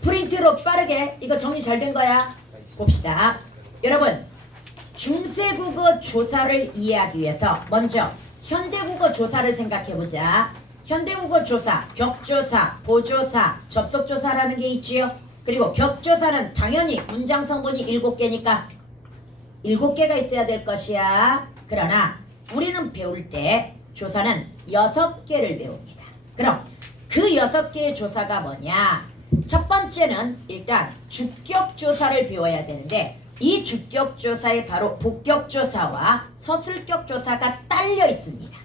프린트로 빠르게 이거 정리 잘 된 거야. 봅시다. 여러분, 중세국어 조사를 이해하기 위해서 먼저 현대국어 조사를 생각해보자. 현대국어 조사, 격조사, 보조사, 접속조사라는 게 있지요. 그리고 격조사는 당연히 문장 성분이 7개니까 7개가 있어야 될 것이야. 그러나 우리는 배울 때 조사는 6개를 배웁니다. 그럼 그 6개의 조사가 뭐냐? 첫 번째는 일단 주격조사를 배워야 되는데 이 주격조사에 바로 복격조사와 서술격조사가 딸려 있습니다.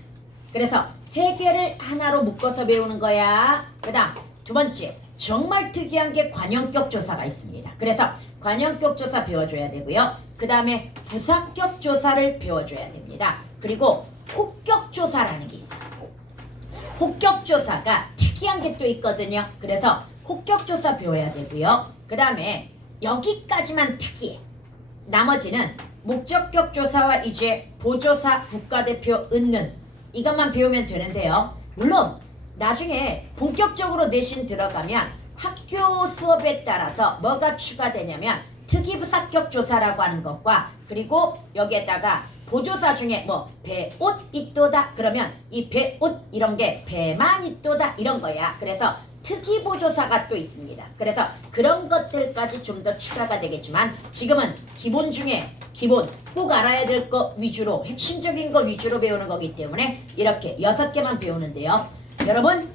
그래서 3개를 하나로 묶어서 배우는 거야. 그 다음 두 번째, 정말 특이한 게 관형격조사가 있습니다. 그래서 관형격조사 배워줘야 되고요. 그 다음에 부사격조사를 배워줘야 됩니다. 그리고 혹격조사라는 게 있어요. 혹격조사가 특이한 게 또 있거든요. 그래서 혹격조사 배워야 되고요. 그 다음에 여기까지만 특이해. 나머지는 목적격조사와 이제 보조사, 국가대표, 은는 이것만 배우면 되는데요. 물론 나중에 본격적으로 내신 들어가면 학교 수업에 따라서 뭐가 추가되냐면 특이부사격조사라고 하는 것과 그리고 여기에다가 보조사 중에 뭐 배, 옷, 입도다 그러면 이 배, 옷 이런 게 배만 입도다 이런 거야. 그래서 특이보조사가 또 있습니다. 그래서 그런 것들까지 좀 더 추가가 되겠지만 지금은 기본 중에 기본 꼭 알아야 될 거 위주로 핵심적인 거 위주로 배우는 거기 때문에 이렇게 6개만 배우는데요. 여러분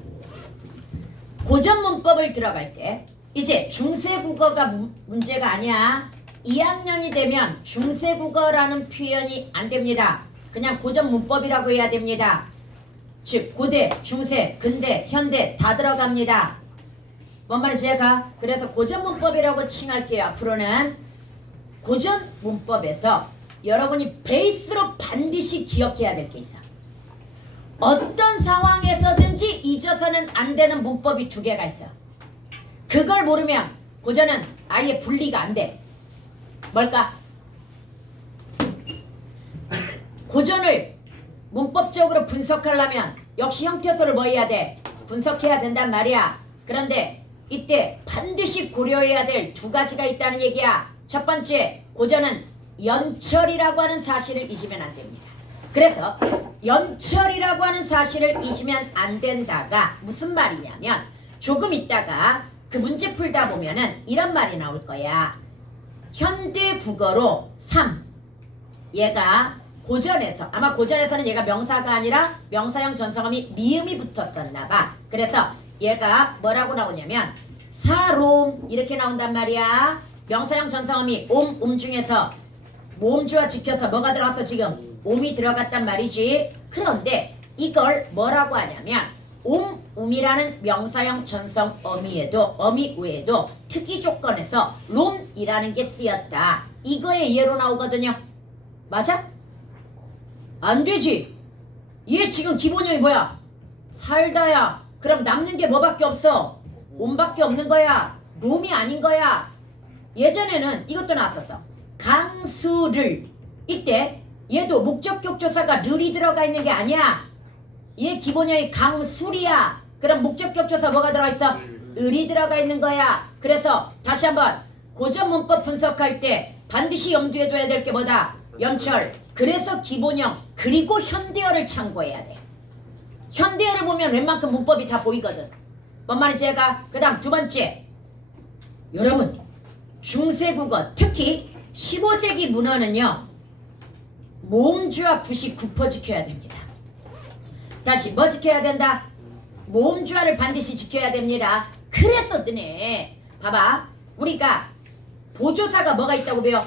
고전문법을 들어갈 때 이제 중세국어가 문제가 아니야. 2학년이 되면 중세국어라는 표현이 안 됩니다. 그냥 고전문법이라고 해야 됩니다. 즉 고대, 중세, 근대, 현대 다 들어갑니다. 뭔 말인지 제가 그래서 고전문법이라고 칭할게요. 앞으로는 고전문법에서 여러분이 베이스로 반드시 기억해야 될 게 있어. 어떤 상황에서든지 잊어서는 안 되는 문법이 2개가 있어. 그걸 모르면 고전은 아예 분리가 안 돼. 뭘까? 고전을 문법적으로 분석하려면 역시 형태소를 뭐 해야 돼? 분석해야 된단 말이야. 그런데 이때 반드시 고려해야 될 2가지가 있다는 얘기야. 첫 번째, 고전은 연철이라고 하는 사실을 잊으면 안 됩니다. 그래서 연철이라고 하는 사실을 잊으면 안 된다가 무슨 말이냐면 조금 있다가 그 문제 풀다 보면은 이런 말이 나올 거야. 현대 국어로 3. 얘가 고전에서 아마 고전에서는 얘가 명사가 아니라 명사형 전성어미 미음이 붙었었나 봐. 그래서 얘가 뭐라고 나오냐면 사롬 이렇게 나온단 말이야. 명사형 전성어미 옴 중에서 모음주어 지켜서 뭐가 들어갔어? 지금 옴이 들어갔단 말이지. 그런데 이걸 뭐라고 하냐면 옴이라는 명사형 전성 어미에도 어미 외에도 특이 조건에서 롬이라는 게 쓰였다. 이거의 예로 나오거든요. 맞아? 안 되지. 얘 지금 기본형이 뭐야? 살다야. 그럼 남는 게 뭐밖에 없어? 옴밖에 없는 거야. 롬이 아닌 거야. 예전에는 이것도 나왔었어. 강수를. 이때 얘도 목적격조사가 르이 들어가 있는 게 아니야. 얘 기본형이 강술이야. 그럼 목적격조사 뭐가 들어가 있어? 을이 들어가 있는 거야. 그래서 다시 한번 고전문법 분석할 때 반드시 염두에 둬야 될 게 뭐다? 연철. 그래서 기본형 그리고 현대어를 참고해야 돼. 현대어를 보면 웬만큼 문법이 다 보이거든. 뭔 말인지 제가 그 다음 2번째, 여러분 중세국어 특히 15세기 문어는요 모음주와 굿이 굽어 지켜야 됩니다. 다시 뭐 지켜야 된다? 모음주화를 반드시 지켜야 됩니다. 그래서 너네 봐봐. 우리가 보조사가 뭐가 있다고 배워?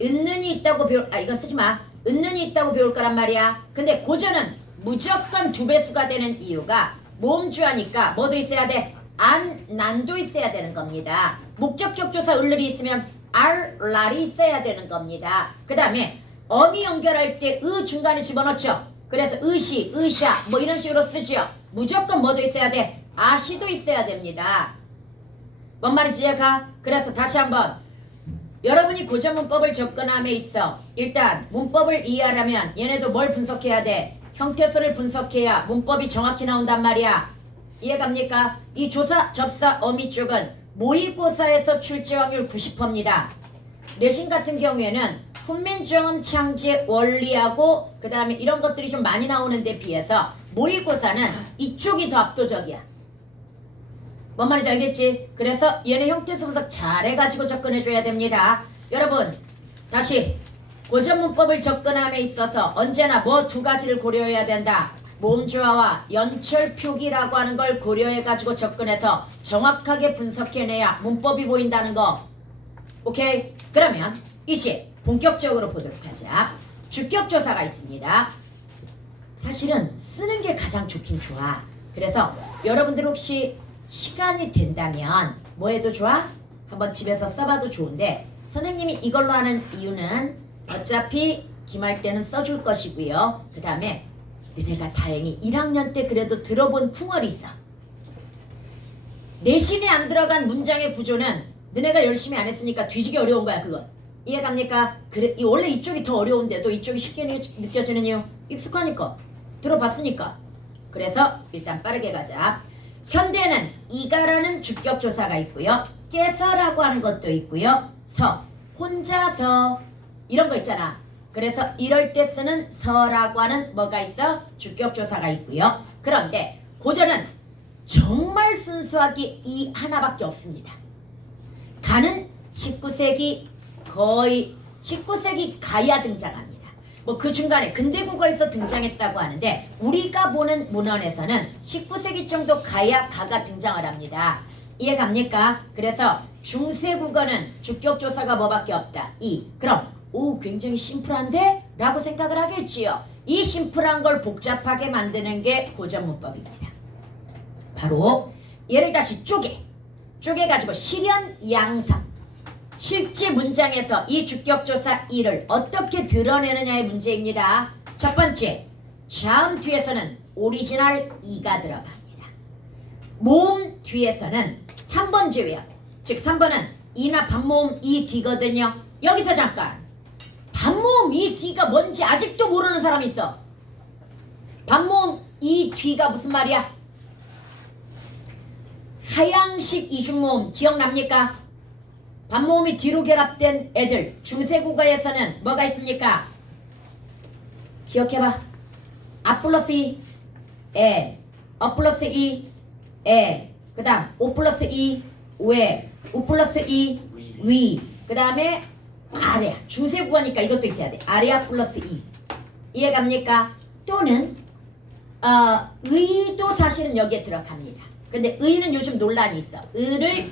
은는이 있다고 배울 이건 쓰지마. 은는이 있다고 배울 거란 말이야. 근데 고전은 무조건 2배수가 되는 이유가 모음주화니까 뭐도 있어야 돼? 안, 난도 있어야 되는 겁니다. 목적격조사 을을이 있으면 알, 랄이 있어야 되는 겁니다. 그 다음에 어미 연결할 때 의 중간에 집어넣죠. 그래서 의시, 의샤 뭐 이런 식으로 쓰죠. 무조건 뭐도 있어야 돼? 아시도 있어야 됩니다. 뭔 말인지 이해가? 그래서 다시 한번 여러분이 고전 문법을 접근함에 있어 일단 문법을 이해하려면 얘네도 뭘 분석해야 돼? 형태소를 분석해야 문법이 정확히 나온단 말이야. 이해갑니까? 이 조사, 접사, 어미 쪽은 모의고사에서 출제 확률 90%입니다. 내신 같은 경우에는 훈민정음 창제 원리하고 그 다음에 이런 것들이 좀 많이 나오는 데 비해서 모의고사는 이쪽이 더 압도적이야. 뭔 말인지 알겠지? 그래서 얘네 형태소 분석 잘해가지고 접근해줘야 됩니다. 여러분 다시 고전 문법을 접근함에 있어서 언제나 뭐 두 가지를 고려해야 된다. 모음조화와 연철 표기라고 하는 걸 고려해가지고 접근해서 정확하게 분석해내야 문법이 보인다는 거. 오케이? 그러면 이제 본격적으로 보도록 하자. 주격조사가 있습니다. 사실은 쓰는 게 가장 좋긴 좋아. 그래서 여러분들 혹시 시간이 된다면 뭐 해도 좋아? 한번 집에서 써봐도 좋은데 선생님이 이걸로 하는 이유는 어차피 기말 때는 써줄 것이고요. 그 다음에 너네가 다행히 1학년 때 그래도 들어본 풍월이 있어. 내신에 안 들어간 문장의 구조는 너네가 열심히 안 했으니까 뒤지기 어려운 거야 그건. 이해갑니까? 그래, 원래 이쪽이 더 어려운데도 이쪽이 쉽게 느껴지는 이유 익숙하니까 들어봤으니까. 그래서 일단 빠르게 가자. 현대는 이가라는 주격조사가 있고요. 깨서라고 하는 것도 있고요. 서, 혼자서 이런 거 있잖아. 그래서 이럴 때 쓰는 서라고 하는 뭐가 있어? 주격조사가 있고요. 그런데 고전은 정말 순수하게 이 하나밖에 없습니다. 가는 19세기 거의 19세기 가야 등장합니다. 뭐 그 중간에 근대국어에서 등장했다고 하는데 우리가 보는 문헌에서는 19세기 정도 가야 가가 등장을 합니다. 이해갑니까? 그래서 중세국어는 주격조사가 뭐밖에 없다. 이. 그럼 오 굉장히 심플한데? 라고 생각을 하겠지요. 이 심플한 걸 복잡하게 만드는 게 고전문법입니다. 바로 얘를 다시 쪼개가지고 실현 양상 실제 문장에서 이 주격조사 이를 어떻게 드러내느냐의 문제입니다. 첫 번째, 자음 뒤에서는 오리지널 이가 들어갑니다. 모음 뒤에서는 3번 제외야. 즉 3번은 이나 반모음 이 뒤거든요. 여기서 잠깐 반모음 이 뒤가 뭔지 아직도 모르는 사람이 있어. 반모음 이 뒤가 무슨 말이야? 하향식 이중모음 기억납니까? 반모음이 뒤로 결합된 애들 중세국어에서는 뭐가 있습니까? 기억해봐. 아 플러스 이, 에, 어 플러스 이, 에, 그 다음 오 플러스 이, 왜, 우 플러스 이, 위, 그 다음에 아래야. 중세국어니까 이것도 있어야 돼. 아래야 플러스 이. 이해갑니까? 또는 의도 사실은 여기에 들어갑니다. 근데 의는 요즘 논란이 있어. 의를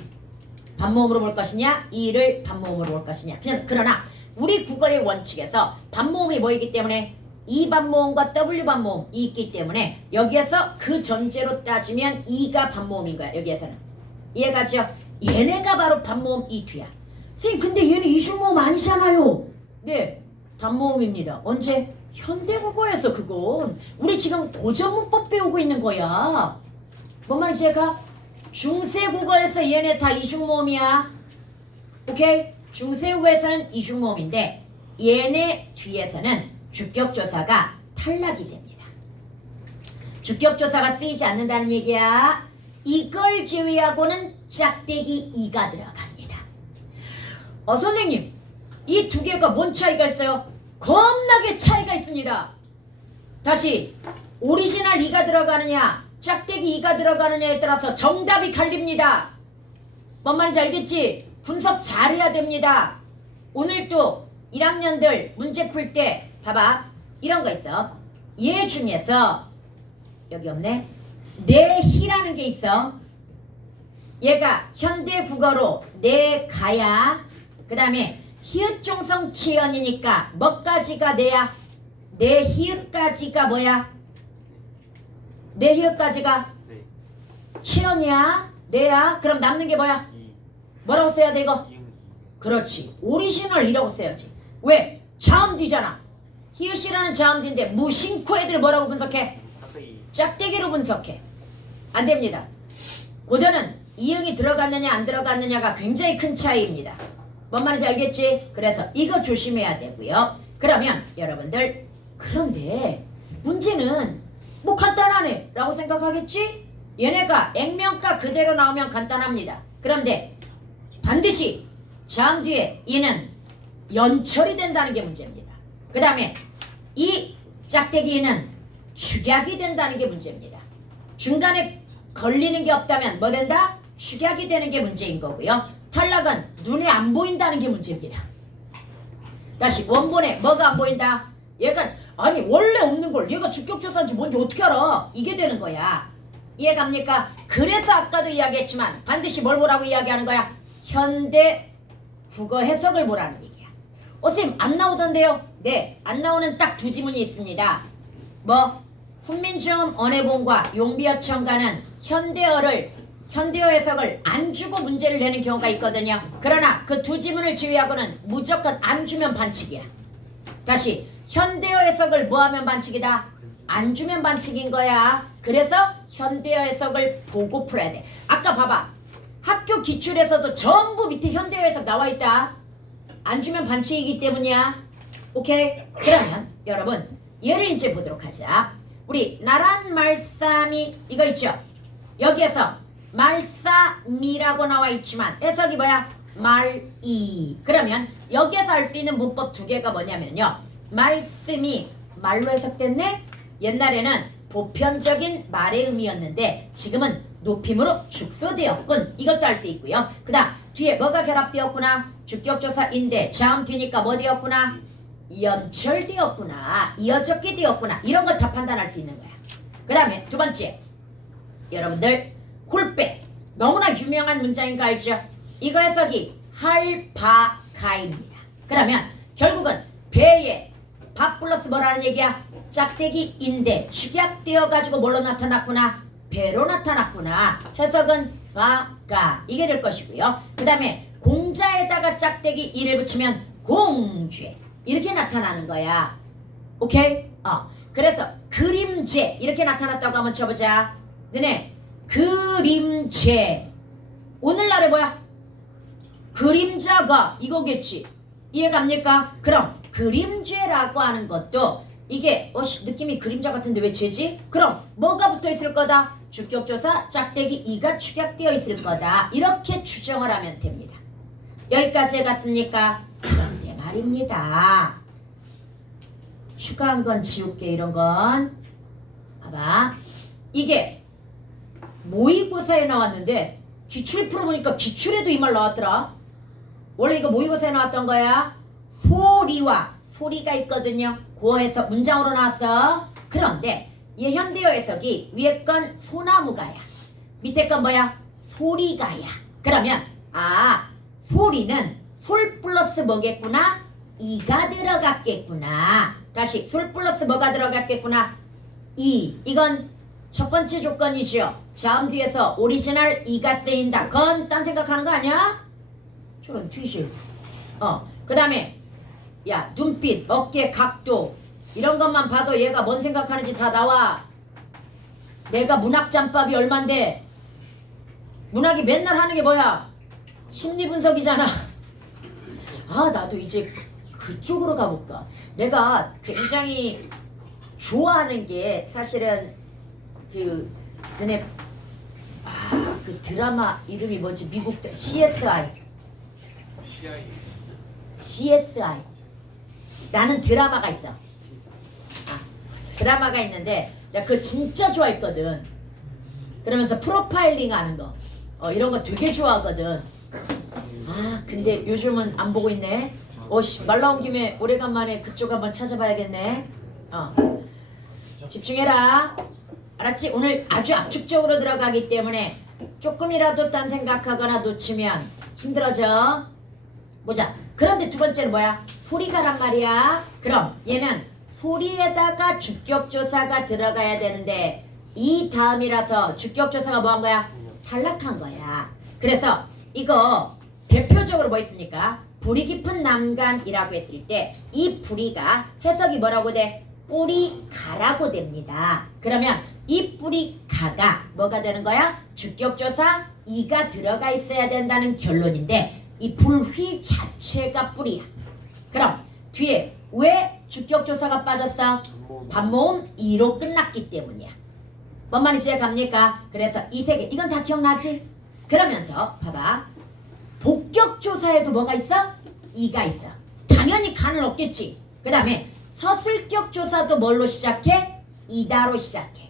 반모음으로 볼 것이냐 이를 반모음으로 볼 것이냐. 그러나 우리 국어의 원칙에서 반모음이 뭐이기 때문에 이 반모음과 W 반모음이 있기 때문에 여기에서 그 전제로 따지면 이가 반모음인 거야. 여기에서는 이해가죠? 얘네가 바로 반모음 이 뒤야. 선생님 근데 얘는 이중모음 아니잖아요. 네 단모음입니다. 언제? 현대국어에서. 그건 우리 지금 고전문법 배우고 있는 거야. 뭔 말인지 제가 중세국어에서 얘네 다 이중모음이야. 오케이? 중세국어에서는 이중모음인데 얘네 뒤에서는 주격조사가 탈락이 됩니다. 주격조사가 쓰이지 않는다는 얘기야. 이걸 제외하고는 짝대기 이가 들어갑니다. 선생님 이 두 개가 뭔 차이가 있어요? 겁나게 차이가 있습니다. 다시 오리지널 이가 들어가느냐 짝대기 이가 들어가느냐에 따라서 정답이 갈립니다. 뭔 말인지 알겠지? 분석 잘해야 됩니다. 오늘 또 1학년들 문제 풀 때 봐봐. 이런 거 있어. 얘 중에서 여기 없네. 내희라는 게 있어. 얘가 현대 국어로 내가야. 그 다음에 히읗종성 치연이니까 뭐까지가 내야? 내히읗까지가 뭐야? 내히읗까지가 치연이야? 내야? 그럼 남는 게 뭐야? 뭐라고 써야 돼 이거? 그렇지. 오리지널이라고 써야지. 왜? 자음 뒤잖아. 히읗이라는 자음 뒤인데 무심코 애들 뭐라고 분석해? 짝대기로 분석해. 안 됩니다. 고전은 이응이 들어갔느냐 안 들어갔느냐가 굉장히 큰 차이입니다. 뭔 말인지 알겠지? 그래서 이거 조심해야 되고요. 그러면 여러분들 그런데 문제는 뭐 간단하네 라고 생각하겠지? 얘네가 액면가 그대로 나오면 간단합니다. 그런데 반드시 자음 뒤에 이는 연철이 된다는 게 문제입니다. 그 다음에 이 짝대기는 축약이 된다는 게 문제입니다. 중간에 걸리는 게 없다면 뭐 된다? 축약이 되는 게 문제인 거고요. 탈락은 눈에 안 보인다는 게 문제입니다. 다시 원본에 뭐가 안 보인다? 얘가 아니 원래 없는 걸 얘가 주격조사인지 뭔지 어떻게 알아? 이게 되는 거야. 이해갑니까? 그래서 아까도 이야기했지만 반드시 뭘 보라고 이야기하는 거야? 현대 국어 해석을 보라는 얘기야. 선생님 안 나오던데요? 네, 안 나오는 딱 두 지문이 있습니다. 뭐? 훈민정음 언해본과 용비어천가는 현대어 해석을 안 주고 문제를 내는 경우가 있거든요. 그러나 그 두 지문을 제외하고는 무조건 안 주면 반칙이야. 다시 현대어 해석을 뭐 하면 반칙이다? 안 주면 반칙인 거야. 그래서 현대어 해석을 보고 풀어야 돼. 아까 봐봐. 학교 기출에서도 전부 밑에 현대어 해석 나와 있다. 안 주면 반칙이기 때문이야. 오케이? 그러면 여러분 얘를 이제 보도록 하자. 우리 나란 말싸미 이거 있죠? 여기에서 말싸미라고 나와 있지만 해석이 뭐야? 말이. 그러면 여기에서 할 수 있는 문법 두 개가 뭐냐면요. 말씀이 말로 해석됐네? 옛날에는 보편적인 말의 의미였는데 지금은 높임으로 축소되었군. 이것도 할 수 있고요. 그 다음 뒤에 뭐가 결합되었구나? 주격조사인데 자음 뒤니까 뭐 되었구나? 연철되었구나. 이어졌게 되었구나. 이런 걸 다 판단할 수 있는 거야. 그 다음에 두 번째 여러분들 홀배 너무나 유명한 문장인 거 알죠? 이거 해석이 할바가입니다. 그러면 결국은 배에 밥 플러스 뭐라는 얘기야? 짝대기인데 축약되어 가지고 뭘로 나타났구나? 배로 나타났구나. 해석은 바가 이게 될 것이고요. 그 다음에 공자에다가 짝대기 이를 붙이면 공죄 이렇게 나타나는 거야. 오케이? 그래서 그림제 이렇게 나타났다고 한번 쳐보자. 너네 그림제 오늘날에 뭐야? 그림자가 이거겠지. 이해갑니까? 그럼 그림죄라고 하는 것도 이게 느낌이 그림자 같은데 왜 죄지? 그럼 뭐가 붙어 있을 거다? 주격조사 짝대기 이가 축약되어 있을 거다. 이렇게 추정을 하면 됩니다. 여기까지 해갔습니까? 그런데 말입니다. 추가한 건 지울게. 이런 건 봐봐. 이게 모의고사에 나왔는데 기출 풀어보니까 기출에도 이 말 나왔더라. 원래 이거 모의고사에 나왔던 거야. 소리와 소리가 있거든요. 고어에서 문장으로 나왔어. 그런데 얘 현대어 해석이 위에 건 소나무가야. 밑에 건 뭐야? 소리가야. 그러면 소리는 솔 플러스 뭐겠구나? 이가 들어갔겠구나. 다시 솔 플러스 뭐가 들어갔겠구나? 이건 첫 번째 조건이죠. 자음 뒤에서 오리지널 이가 쓰인다. 그건 딴 생각하는 거 아니야? 저런 뒤질. 그 다음에 야 눈빛, 어깨 각도 이런 것만 봐도 얘가 뭔 생각하는지 다 나와. 내가 문학짬밥이 얼만데 문학이 맨날 하는 게 뭐야? 심리분석이잖아. 나도 이제 그쪽으로 가볼까. 내가 굉장히 좋아하는 게 사실은 너네 그 드라마 이름이 뭐지? 미국 CSI 나는 드라마가 있어. 드라마가 있는데 나 그거 진짜 좋아했거든. 그러면서 프로파일링 하는 거 이런 거 되게 좋아하거든. 근데 요즘은 안 보고 있네. 말 나온 김에 오래간만에 그쪽 한번 찾아봐야겠네. 집중해라. 알았지? 오늘 아주 압축적으로 들어가기 때문에 조금이라도 딴 생각하거나 놓치면 힘들어져. 보자. 그런데 두 번째는 뭐야? 소리가란 말이야. 그럼 얘는 소리에다가 주격조사가 들어가야 되는데 이 다음이라서 주격조사가 뭐한 거야? 탈락한 거야. 그래서 이거 대표적으로 뭐 있습니까? 뿌리 깊은 남간이라고 했을 때 이 뿌리가 해석이 뭐라고 돼? 뿌리가라고 됩니다. 그러면 이 뿌리가가 뭐가 되는 거야? 주격조사 이가 들어가 있어야 된다는 결론인데 이 불휘 자체가 뿌리야. 그럼 뒤에 왜 주격조사가 빠졌어? 반모음 2로 끝났기 때문이야. 뭔 말인지 이해갑니까? 그래서 이 세 개 이건 다 기억나지? 그러면서 봐봐. 복격조사에도 뭐가 있어? 이가 있어. 당연히 간은 없겠지. 그 다음에 서술격조사도 뭘로 시작해? 이다로 시작해.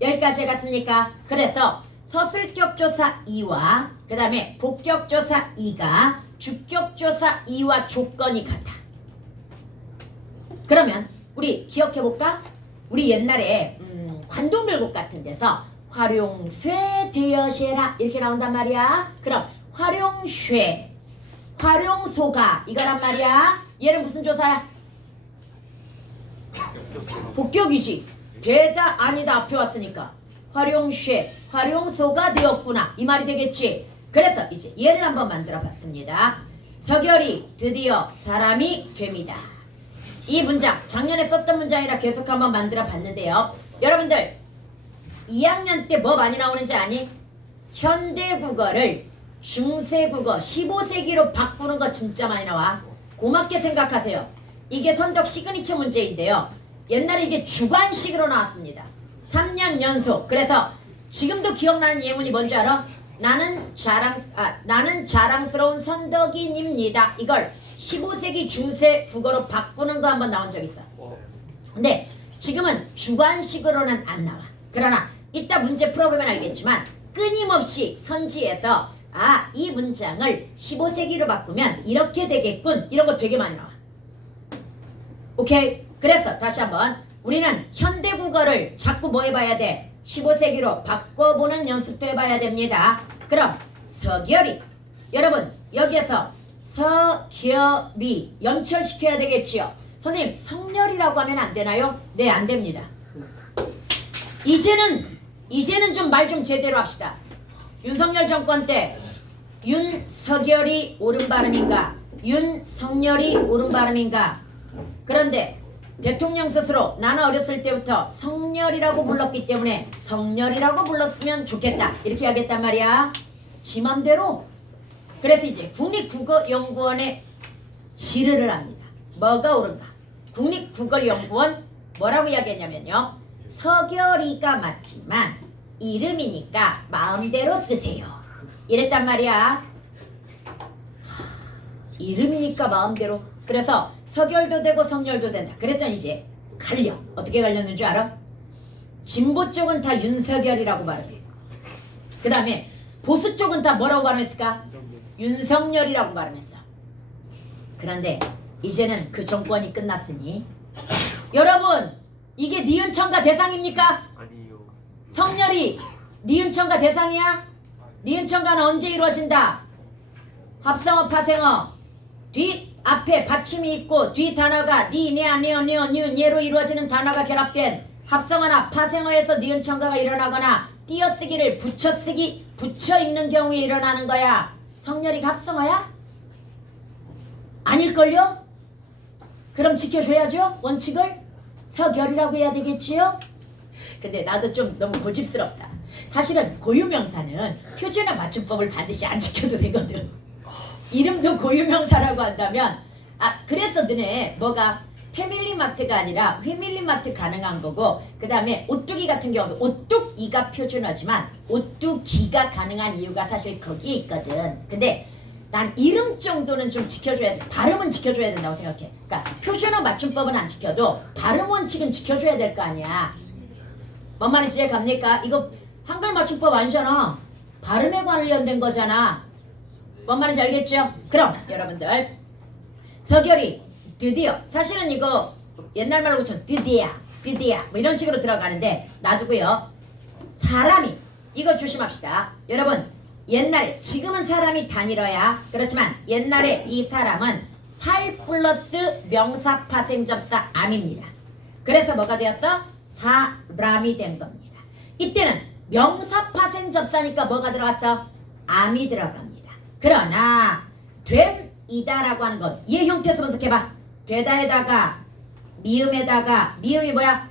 여기까지 해갔습니까? 그래서 서술격조사 이와 그 다음에 복격조사 이가 주격조사 이와 조건이 같아. 그러면 우리 기억해볼까? 우리 옛날에 관동별곡 같은 데서 활용쇠 되어시라 이렇게 나온단 말이야. 그럼 활용쇠, 활용소가 이거란 말이야. 얘는 무슨 조사야? 복격이지. 되다 아니다 앞에 왔으니까 활용쇠, 활용소가 되었구나 이 말이 되겠지. 그래서 이제 얘를 한번 만들어 봤습니다. 서결이 드디어 사람이 됩니다. 이 문장 작년에 썼던 문장이라 계속 한번 만들어 봤는데요. 여러분들 2학년 때 뭐 많이 나오는지 아니? 현대국어를 중세국어 15세기로 바꾸는 거 진짜 많이 나와. 고맙게 생각하세요. 이게 선덕 시그니처 문제인데요. 옛날에 이게 주관식으로 나왔습니다. 3년 연속. 그래서 지금도 기억나는 예문이 뭔지 알아? 나는 자랑스러운 선덕인입니다. 이걸 15세기 중세 국어로 바꾸는 거 한번 나온 적 있어. 근데 지금은 주관식으로는 안 나와. 그러나 이따 문제 풀어보면 알겠지만 끊임없이 선지에서 이 문장을 15세기로 바꾸면 이렇게 되겠군. 이런 거 되게 많이 나와. 오케이? 그래서 다시 한번 우리는 현대국어를 자꾸 뭐 해봐야 돼? 15세기로 바꿔보는 연습도 해봐야 됩니다. 그럼 서결이 여러분 여기에서 서결이 연철시켜야 되겠지요. 선생님 성렬이라고 하면 안 되나요? 네, 안 됩니다. 이제는 좀 말 좀 제대로 합시다. 윤석열 정권 때 윤서결이 옳은 발음인가? 윤석열이 옳은 발음인가? 그런데 대통령 스스로 나는 어렸을 때부터 성렬이라고 불렀기 때문에 성렬이라고 불렀으면 좋겠다 이렇게 하겠단 말이야. 지 맘대로. 그래서 이제 국립국어연구원에 질의를 합니다. 뭐가 옳은가? 국립국어연구원 뭐라고 이야기했냐면요. 서결이가 맞지만 이름이니까 마음대로 쓰세요 이랬단 말이야. 이름이니까 마음대로. 그래서 서결도 되고 성렬도 된다. 그랬더니 이제 갈려. 어떻게 갈렸는 줄 알아? 진보 쪽은 다 윤석열이라고 발음해. 그 다음에 보수 쪽은 다 뭐라고 발음했을까? 윤석열이라고 발음했어. 그런데 이제는 그 정권이 끝났으니 여러분 이게 니은천가 대상입니까? 아니요. 성렬이 니은천가 대상이야? 니은천가는 언제 이루어진다? 합성어 파생어 뒤 앞에 받침이 있고 뒤 단어가 니, 네아, 네어, 네어, 니은, 예로 이루어지는 단어가 결합된 합성어나 파생어에서 니은천가가 일어나거나 띄어쓰기를 붙여쓰기, 붙여 읽는 경우에 일어나는 거야. 성렬이가 합성어야? 아닐걸요? 그럼 지켜줘야죠 원칙을. 서결이라고 해야 되겠지요? 근데 나도 좀 너무 고집스럽다. 사실은 고유명사는 표준어 맞춤법을 반드시 안 지켜도 되거든. 이름도 고유명사라고 한다면 그래서 너네 뭐가 패밀리마트가 아니라 회밀리마트 가능한 거고 그 다음에 오뚜기 같은 경우도 오뚝이가 표준어지만 오뚜기가 가능한 이유가 사실 거기에 있거든. 근데 난 이름 정도는 좀 지켜줘야 돼. 발음은 지켜줘야 된다고 생각해. 그러니까 표준어 맞춤법은 안 지켜도 발음 원칙은 지켜줘야 될 거 아니야. 뭔 말인지 이해갑니까? 이거 한글 맞춤법 아니잖아. 발음에 관련된 거잖아. 뭔 말인지 알겠죠? 그럼 여러분들 서결이 드디어 사실은 이거 옛날 말로 좀 드디어 뭐 이런 식으로 들어가는데 놔두고요. 사람이 이거 조심합시다. 여러분 옛날에 지금은 사람이 단일어야 그렇지만 옛날에 이 사람은 살 플러스 명사 파생 접사 암입니다. 그래서 뭐가 되었어? 사람이 된 겁니다. 이때는 명사 파생 접사니까 뭐가 들어갔어? 암이 들어갑니다. 그러나 됨이다라고 하는 건 얘 형태에서 분석해봐. 되다에다가 미음에다가 미음이 뭐야?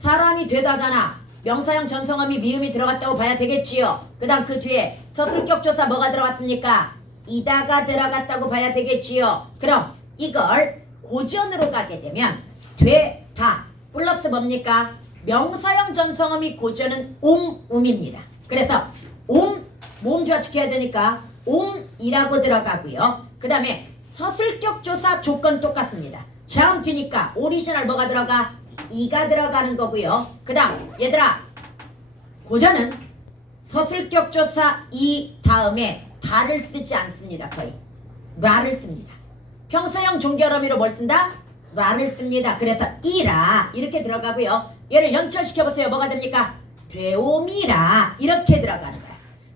사람이 되다잖아. 명사형 전성함이 미음이 들어갔다고 봐야 되겠지요. 그 다음 그 뒤에 서술격조사 뭐가 들어갔습니까? 이다가 들어갔다고 봐야 되겠지요. 그럼 이걸 고전으로 가게 되면 되다 플러스 뭡니까? 명사형 전성어미 고전은 옴음입니다. 그래서 모음 조화 지켜야 되니까 옴이라고 들어가고요. 그 다음에 서술격 조사 조건 똑같습니다. 자음 뒤니까 오리지널 뭐가 들어가? 이가 들어가는 거고요. 그 다음 얘들아 고전은 서술격 조사 이 다음에 다를 쓰지 않습니다. 거의 라를 씁니다. 평서형 종결어미로 뭘 쓴다? 라를 씁니다. 그래서 이라 이렇게 들어가고요. 얘를 연철시켜보세요. 뭐가 됩니까? 되오미라 이렇게 들어가는 거야.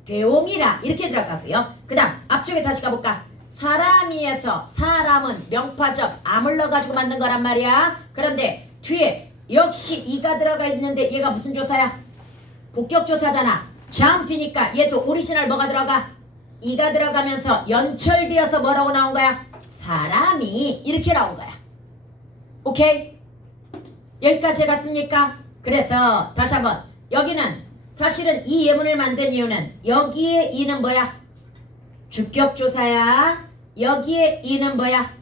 되오미라 이렇게 들어가고요. 그 다음 앞쪽에 다시 가볼까? 사람이에서 사람은 명파적 암을 넣어가지고 만든 거란 말이야. 그런데 뒤에 역시 이가 들어가 있는데 얘가 무슨 조사야? 복격조사잖아. 자음 뒤니까 얘도 오리지널 뭐가 들어가? 이가 들어가면서 연철되어서 뭐라고 나온 거야? 사람이 이렇게 나온 거야. 오케이? 여기까지 갔습니까? 그래서 다시 한번 여기는 사실은 이 예문을 만든 이유는 여기에 이는 뭐야? 주격조사야. 여기에 이는 뭐야?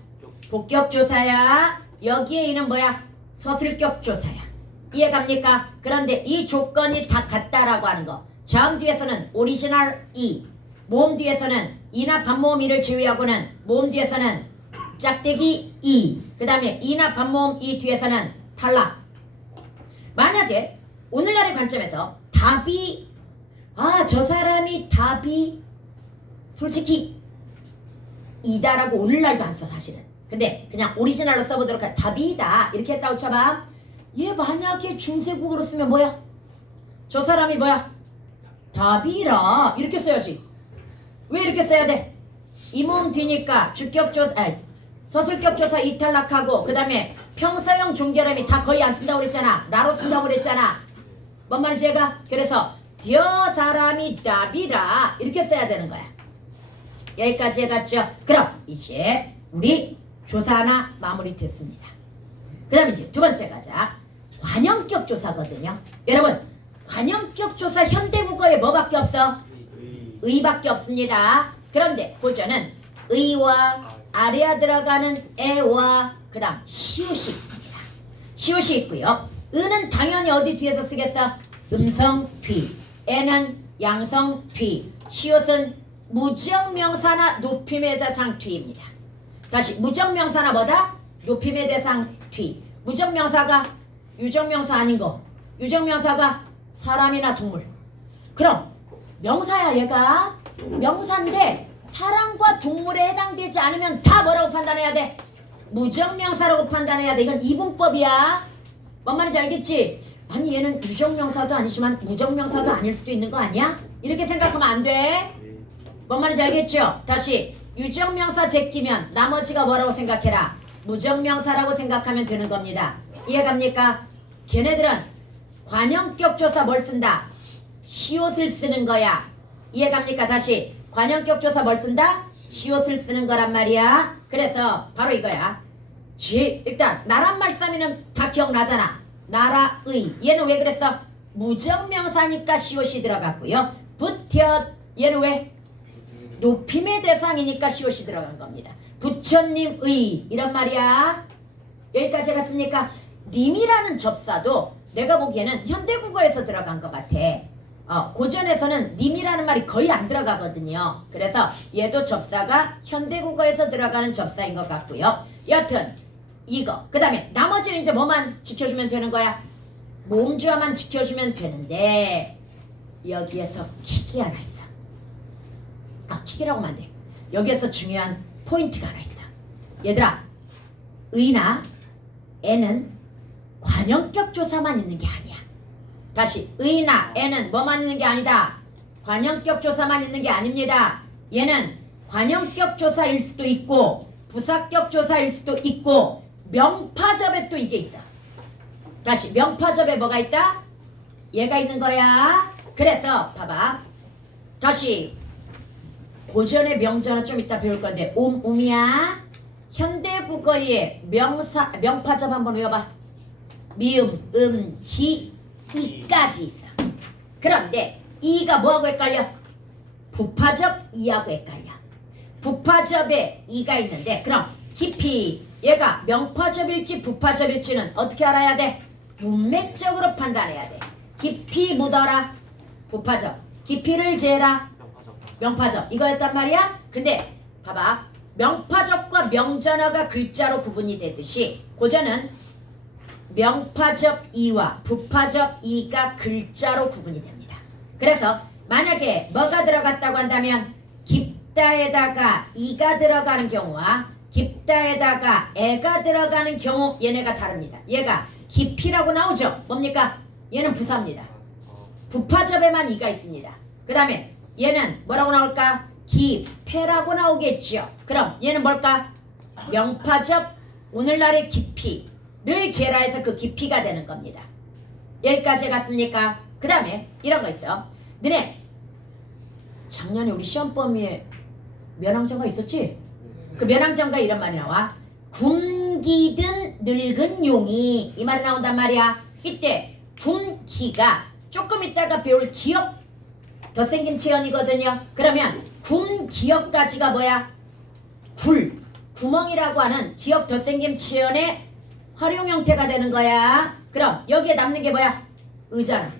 복격조사야. 여기에 이는 뭐야? 서술격조사야. 이해갑니까? 그런데 이 조건이 다 같다라고 하는 거. 자음 뒤에서는 오리지널 이, 모음 뒤에서는 이나 반모음 이를 제외하고는 모음 뒤에서는 짝대기 이, 그 다음에 이나 반모음 이 뒤에서는 탈락. 만약에 오늘날의 관점에서 답이 저 사람이 답이 솔직히 이다라고 오늘날도 안 써 사실은. 근데 그냥 오리지널로 써보도록 해. 답이다 이렇게 했다고 쳐봐. 얘 만약에 중세국어로 쓰면 뭐야? 저 사람이 뭐야? 답이라 이렇게 써야지. 왜 이렇게 써야 돼? 이 모음 뒤니까 주격조사 서술격조사 이탈락하고 그 다음에 평서형 종결음이 다 거의 안 쓴다고 그랬잖아. 나로 쓴다고 그랬잖아. 뭔 말인지 얘가? 그래서 여 사람이 답이라 이렇게 써야 되는 거야. 여기까지 해갔죠? 그럼 이제 우리 조사 하나 마무리 됐습니다. 그 다음에 이제 두 번째 가자. 관형격 조사거든요. 여러분 관형격 조사 현대국어에 뭐밖에 없어? 의밖에 없습니다. 그런데 고전은 의와 아래에 들어가는 에와 그 다음 시옷이 있습니다. 시옷이 있고요. 의는 당연히 어디 뒤에서 쓰겠어? 음성 뒤. 에는 양성 뒤. 시옷은 무정명사나 높임의 대상 뒤입니다. 다시 무정명사나 뭐다? 높임의 대상 뒤. 무정명사가 유정명사 아닌 거. 유정명사가 사람이나 동물. 그럼 명사야 얘가. 명사인데 사람과 동물에 해당되지 않으면 다 뭐라고 판단해야 돼? 무정명사라고 판단해야 돼. 이건 이분법이야. 뭔 말인지 알겠지? 아니 얘는 유정명사도 아니지만 무정명사도 아닐 수도 있는 거 아니야? 이렇게 생각하면 안 돼. 뭔 말인지 알겠죠? 다시 유정명사 제끼면 나머지가 뭐라고 생각해라? 무정명사라고 생각하면 되는 겁니다. 이해갑니까? 걔네들은 관형격 조사 뭘 쓴다? 시옷을 쓰는 거야. 이해갑니까? 다시 관형격 조사 뭘 쓴다? 시옷을 쓰는 거란 말이야. 그래서 바로 이거야. 일단 나란 말싸미는 다 기억나잖아. 나라의 얘는 왜 그랬어? 무정명사니까 시옷이 들어갔고요. 부텨 얘는 왜? 높임의 대상이니까 시옷이 들어간 겁니다. 부처님의 이런 말이야. 여기까지 갔습니까? 님이라는 접사도 내가 보기에는 현대국어에서 들어간 것 같아. 고전에서는 님이라는 말이 거의 안 들어가거든요. 그래서 얘도 접사가 현대국어에서 들어가는 접사인 것 같고요. 여튼 이거 그 다음에 나머지는 이제 뭐만 지켜주면 되는 거야? 모음주어만 지켜주면 되는데 여기에서 킥이 하나 있어. 킥이라고 하면 안 돼. 여기에서 중요한 포인트가 하나 있어. 얘들아 의나 에는 관형격 조사만 있는 게 아니야. 다시 의나 에는 뭐만 있는 게 아니다. 관형격 조사만 있는 게 아닙니다. 얘는 관형격 조사일 수도 있고 부사격 조사일 수도 있고 명파접에 또 이게 있어. 다시 명파접에 뭐가 있다? 얘가 있는 거야. 그래서 봐봐. 다시 고전의 명자는 좀 이따 배울 건데 옴이야. 현대국어의 명파접 한번 외워봐. 미음, 기, 이까지 있어. 그런데 이가 뭐하고 헷갈려? 부파접 이하고 헷갈려. 부파접에 이가 있는데 그럼 깊이 얘가 명파접일지 부파접일지는 어떻게 알아야 돼? 문맥적으로 판단해야 돼. 깊이 묻어라. 부파접. 깊이를 재라. 명파접. 이거였단 말이야? 근데 봐봐. 명파접과 명전어가 글자로 구분이 되듯이 고전은 명파접 이와 부파접 이가 글자로 구분이 됩니다. 그래서 만약에 뭐가 들어갔다고 한다면 깊다에다가 이가 들어가는 경우와 깊다에다가 애가 들어가는 경우 얘네가 다릅니다. 얘가 깊이라고 나오죠. 뭡니까? 얘는 부사입니다. 부파접에만 이가 있습니다. 그 다음에 얘는 뭐라고 나올까? 깊애라고 나오겠죠. 그럼 얘는 뭘까? 명파접 오늘날의 깊이를 재라 해서 그 깊이가 되는 겁니다. 여기까지 갔습니까? 그 다음에 이런 거 있어요. 너네 작년에 우리 시험 범위에 면왕정가 있었지? 그 면왕정가 이런 말이 나와. 굶기든 늙은 용이 이 말이 나온단 말이야. 이때 굶기가 조금 있다가 배울 기억 덧생김 체언이거든요. 그러면 굶기역까지가 뭐야? 구멍이라고 하는 기억 덧생김 체언의 활용 형태가 되는 거야. 그럼 여기에 남는 게 뭐야? 의잖아.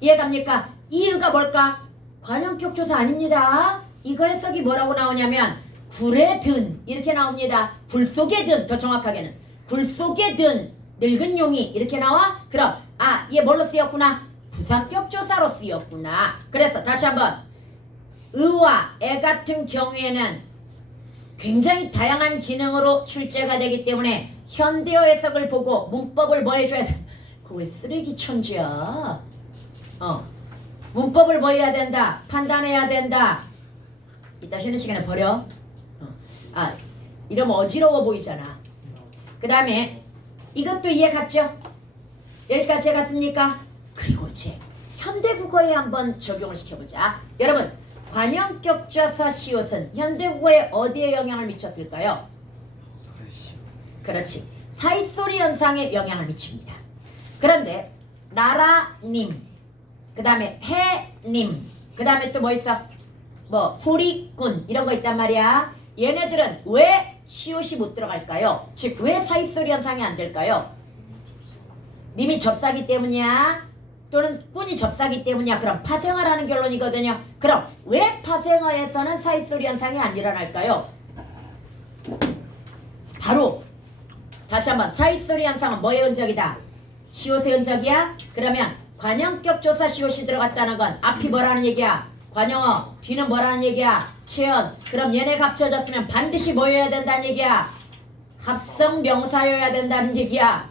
이해갑니까? 이 의가 뭘까? 관형격 조사 아닙니다. 이거 해석이 뭐라고 나오냐면 굴에 든 이렇게 나옵니다. 굴 속에 든 더 정확하게는 굴 속에 든 늙은 용이 이렇게 나와? 그럼 얘 뭘로 쓰였구나? 부사격 조사로 쓰였구나. 그래서 다시 한번 의와 애 같은 경우에는 굉장히 다양한 기능으로 출제가 되기 때문에 현대어 해석을 보고 문법을 뭐 해줘야 돼? 그거 왜 쓰레기 천지야? 문법을 뭐 해야 된다? 판단해야 된다. 이따 쉬는 시간에 버려. 이러면 어지러워 보이잖아. 그 다음에 이것도 이해 갔죠? 여기까지 해갔습니까? 그리고 이제 현대국어에 한번 적용을 시켜보자. 여러분 관형격 조사 시옷은 현대국어에 어디에 영향을 미쳤을까요? 그렇지. 사이소리 현상에 영향을 미칩니다. 그런데 나라님, 그 다음에 해님, 그 다음에 또 뭐 있어? 뭐 소리꾼 이런 거 있단 말이야. 얘네들은 왜 시옷이 못 들어갈까요? 즉 왜 사이소리 현상이 안 될까요? 님이 접사기 때문이야? 또는 꾼이 접사기 때문이야? 그럼 파생어라는 결론이거든요. 그럼 왜 파생어에서는 사이소리 현상이 안 일어날까요? 바로 다시 한번 사이소리 현상은 뭐의 흔적이다? 시옷의 흔적이야? 그러면 관형격 조사 시옷이 들어갔다는 건 앞이 뭐라는 얘기야? 관형어. 뒤는 뭐라는 얘기야? 체언. 그럼 얘네가 합쳐졌으면 반드시 뭐여야 된다는 얘기야? 합성 명사여야 된다는 얘기야.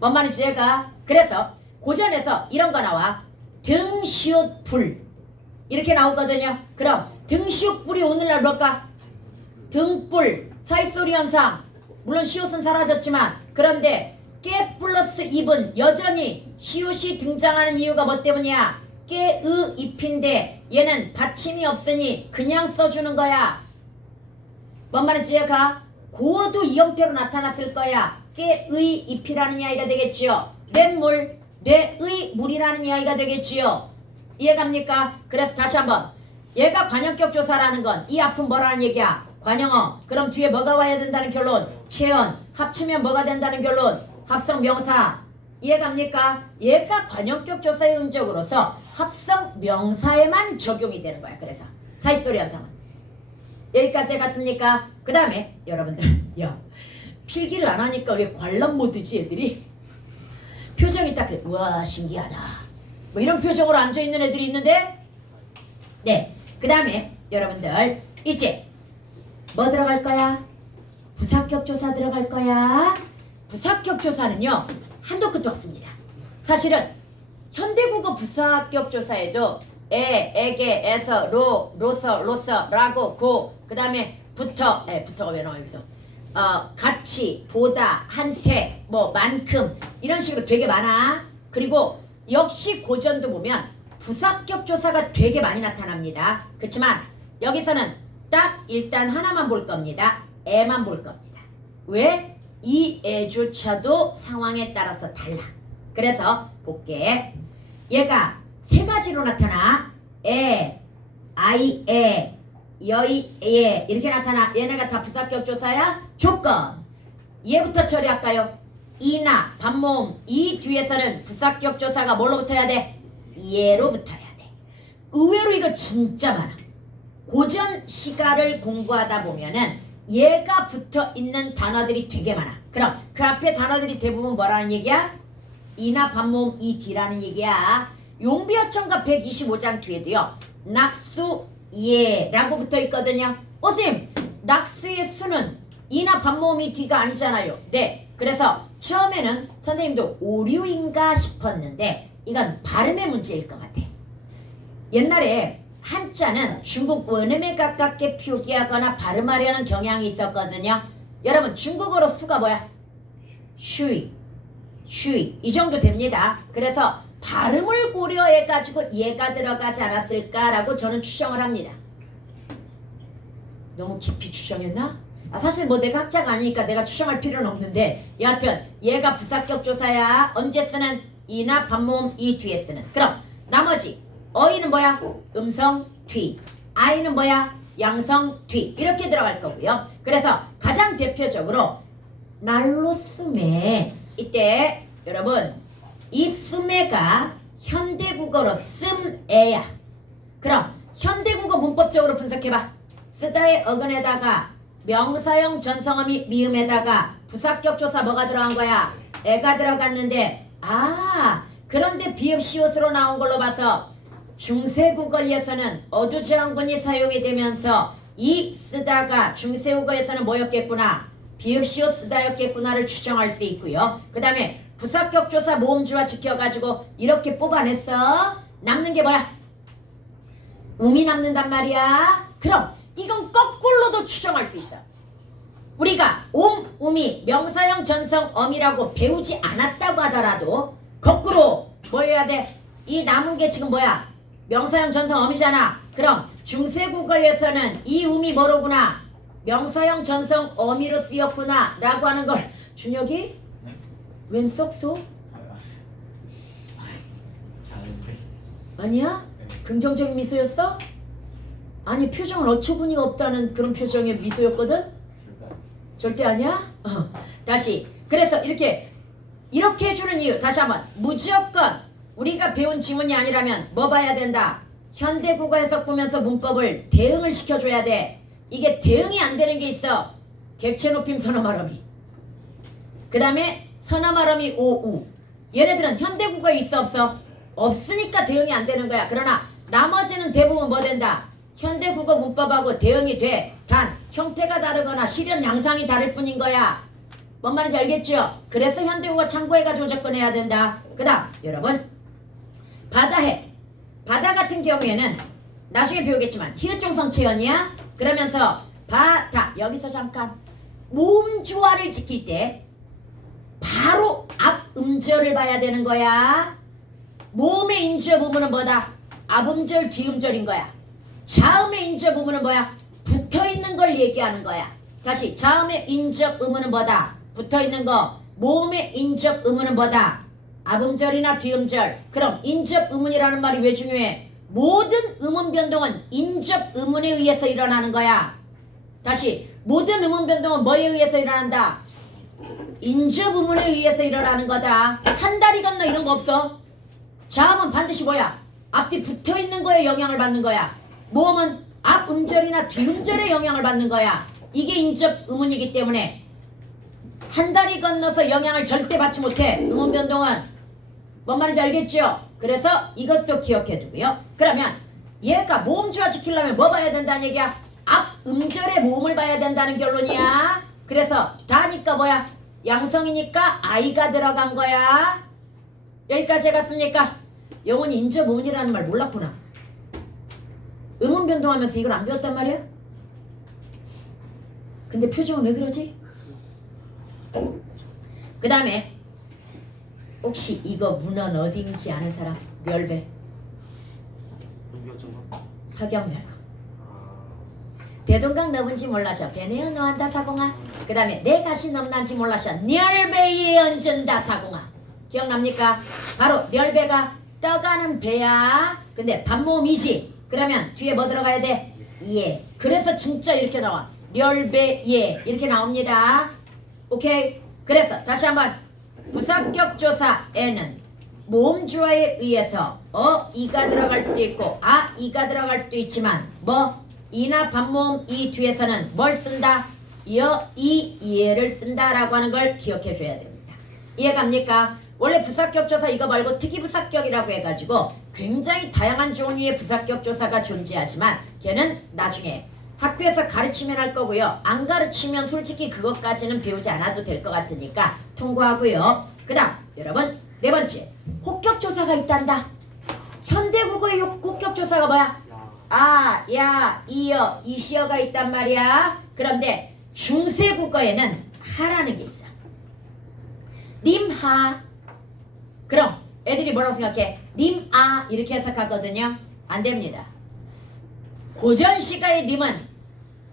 뭔 말인지 얘가? 그래서 고전에서 이런 거 나와. 등시옷 불 이렇게 나오거든요. 그럼 등시옷 불이 오늘날 뭘까? 등불, 사이소리 현상. 물론 시옷은 사라졌지만 그런데 깨 플러스 입은 여전히 시옷이 등장하는 이유가 뭐 때문이야? 깨의 잎인데 얘는 받침이 없으니 그냥 써주는 거야. 뭔 말인지 얘가? 고어도 이 형태로 나타났을 거야. 깨의 잎이라는 이야기가 되겠지요. 냇물, 뇌의 물이라는 이야기가 되겠지요. 이해갑니까? 그래서 다시 한번 얘가 관형격 조사라는 건 이 앞은 뭐라는 얘기야? 관형어. 그럼 뒤에 뭐가 와야 된다는 결론? 체언. 합치면 뭐가 된다는 결론? 합성 명사. 이해갑니까? 얘가 관형격 조사의 흔적으로서 합성 명사에만 적용이 되는 거야. 그래서 사이소리 현상은 여기까지 해갔습니까? 그 다음에 여러분들 야 필기를 안 하니까 왜 관람 모드지 애들이? 표정이 딱 우와 신기하다 뭐 이런 표정으로 앉아있는 애들이 있는데 네. 그 다음에 여러분들 이제 뭐 들어갈 거야? 부사격 조사 들어갈 거야. 부사격 조사는요 한도 끝도 없습니다. 사실은 현대국어 부사격 조사에도 에게, 에서, 로서, 로서, 라고, 고, 그 다음에 부터가 왜 나와 여기서? 같이, 보다, 한테, 뭐 만큼 이런 식으로 되게 많아. 그리고 역시 고전도 보면 부사격 조사가 되게 많이 나타납니다. 그렇지만 여기서는 딱 일단 하나만 볼 겁니다. 애만 볼 겁니다. 왜? 이 애조차도 상황에 따라서 달라. 그래서 볼게. 얘가 세 가지로 나타나. 애, 아이, 애, 여의 예 이렇게 나타나. 얘네가 다 부사격 조사야. 조건 얘부터 처리할까요? 이나 반모음 이 뒤에서는 부사격 조사가 뭘로 붙어야 돼? 얘로 붙어야 돼. 의외로 이거 진짜 많아. 고전 시가를 공부하다 보면은 얘가 붙어 있는 단어들이 되게 많아. 그럼 그 앞에 단어들이 대부분 뭐라는 얘기야? 이나 반모음 이 뒤라는 얘기야. 용비어천가 125장 뒤에도요. 낙수 예라고 붙어 있거든요. 선생님 낙수의 수는 이나 반모음이 뒤가 아니잖아요. 네. 그래서 처음에는 선생님도 오류인가 싶었는데 이건 발음의 문제일 것 같아. 옛날에 한자는 중국 원음에 가깝게 표기하거나 발음하려는 경향이 있었거든요. 여러분 중국어로 수가 뭐야? 슈이, 슈이 이 정도 됩니다. 그래서 발음을 고려해가지고 얘가 들어가지 않았을까라고 저는 추정을 합니다. 너무 깊이 추정했나? 사실 뭐 내가 학자가 아니니까 내가 추정할 필요는 없는데 여하튼 얘가 부사격 조사야. 언제 쓰는? 이나 반모음 이 뒤에 쓰는. 그럼 나머지 어이는 뭐야? 음성 뒤. 아이는 뭐야? 양성 뒤. 이렇게 들어갈 거고요. 그래서 가장 대표적으로 날로 쓰매 이때 여러분 이 쓰매가 현대국어로 씀에야. 그럼 현대국어 문법적으로 분석해봐. 쓰다의 어근에다가 명사형 전성어미 미음에다가 부사격 조사 뭐가 들어간 거야? 애가 들어갔는데 그런데 비읍 시옷으로 나온 걸로 봐서 중세국어에서는 어두저항군이 사용이 되면서 이 쓰다가 중세국어에서는 뭐였겠구나? 비읍 시옷 쓰다였겠구나를 추정할 수 있고요. 그 다음에 부사격 조사 모음주와 지켜가지고 이렇게 뽑아냈어. 남는 게 뭐야? 음이 남는단 말이야. 그럼 이건 거꾸로도 추정할 수 있어. 우리가 음이 명사형 전성 엄이라고 배우지 않았다고 하더라도 거꾸로 뭐 해야 돼? 이 남은 게 지금 뭐야? 명사형 전성 엄이잖아. 그럼 중세국어에서는 이 음이 뭐로구나? 명사형 전성 어미로 쓰였구나 라고 하는 걸 준혁이? 네? 웬 썩소? 아, 아니야? 긍정적인 미소였어? 아니 표정은 어처구니가 없다는 그런 표정의 미소였거든? 절대 아니야? 다시 그래서 이렇게 해주는 이유 다시 한번 무조건 우리가 배운 지문이 아니라면 뭐 봐야 된다? 현대국어 해석 보면서 문법을 대응을 시켜줘야 돼. 이게 대응이 안 되는 게 있어. 객체 높임 선어말어미 그 다음에 선어말어미 오우 얘네들은 현대국어에 있어 없어? 없으니까 대응이 안 되는 거야. 그러나 나머지는 대부분 뭐 된다? 현대국어 문법하고 대응이 돼. 단 형태가 다르거나 실현 양상이 다를 뿐인 거야. 뭔 말인지 알겠죠? 그래서 현대국어 참고해가지고 접근해야 된다. 그 다음 여러분 바다해. 바다 같은 경우에는 나중에 배우겠지만 히읗종 성체연이야. 그러면서 바다 여기서 잠깐 모음주화를 지킬 때 바로 앞 음절을 봐야 되는 거야. 모음의 인주어 부분은 뭐다? 앞음절 뒤음절인 거야. 자음의 인주어 부분은 뭐야? 붙어있는 걸 얘기하는 거야. 다시 자음의 인접 의문은 뭐다? 붙어있는 거. 모음의 인접 의문은 뭐다? 앞음절이나 뒤음절. 그럼 인접 의문이라는 말이 왜 중요해? 모든 음운 변동은 인접 의문에 의해서 일어나는 거야. 다시 모든 음운 변동은 뭐에 의해서 일어난다? 인접 의문에 의해서 일어나는 거다. 한 다리 건너 이런 거 없어. 자음은 반드시 뭐야? 앞뒤 붙어있는 거에 영향을 받는 거야. 모음은 앞 음절이나 뒤음절에 영향을 받는 거야. 이게 인접 의문이기 때문에 한 다리 건너서 영향을 절대 받지 못해. 음운 변동은 뭔 말인지 알겠죠? 그래서 이것도 기억해 두고요. 그러면 얘가 모음주화 지키려면 뭐 봐야 된다는 얘기야? 앞 음절의 모음을 봐야 된다는 결론이야. 그래서 다니까 뭐야? 양성이니까 아이가 들어간 거야. 여기까지 해갔습니까? 영원히 인접 의문이라는 말 몰랐구나. 음운 변동하면서 이걸 안 배웠단 말이야? 근데 표정은 왜 그러지? 그 다음에 혹시 이거 문헌 어딘지 아는 사람? 멸배 서경멸 대동강 넘은지 몰라셔 배내어 너한다 사공아. 그 다음에 내 가시 넘난지 몰라셔 멸배에 얹은다 사공아. 기억납니까? 바로 멸배가 떠가는 배야. 근데 반모음이지. 그러면 뒤에 뭐 들어가야 돼? 예. 그래서 진짜 이렇게 나와. 렬배 예 이렇게 나옵니다. 오케이. 그래서 다시 한번 부사격 조사에는 모음주어에 의해서 이가 들어갈 수도 있고 이가 들어갈 수도 있지만 이나 반모음 이 뒤에서는 뭘 쓴다? 예를 쓴다라고 하는 걸 기억해 줘야 됩니다. 이해갑니까? 원래 부사격 조사 이거 말고 특이 부사격이라고 해가지고 굉장히 다양한 종류의 부사격 조사가 존재하지만 걔는 나중에 학교에서 가르치면 할 거고요. 안 가르치면 솔직히 그것까지는 배우지 않아도 될 것 같으니까 통과하고요. 그 다음 여러분 네 번째 혹격조사가 있단다. 현대국어의 혹격조사가 뭐야? 야, 이어, 이시어가 있단 말이야. 그런데 중세국어에는 하라는 게 있어. 님하. 그럼 애들이 뭐라고 생각해? 님아 이렇게 해석하거든요. 안 됩니다. 고전시가의 님은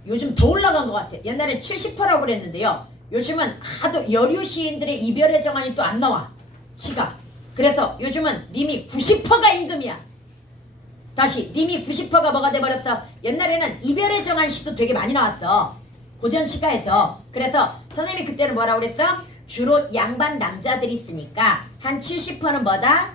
요즘 더 올라간 것 같아. 옛날엔 70%라고 그랬는데요. 요즘은 하도 여류 시인들의 이별의 정한이 또 안 나와. 시가. 그래서 요즘은 님이 90%가 임금이야. 다시 님이 90%가 뭐가 돼버렸어? 옛날에는 이별의 정한 시도 되게 많이 나왔어. 고전시가에서. 그래서 선생님이 그때는 뭐라고 그랬어? 주로 양반 남자들이 쓰니까 한 70%는 뭐다?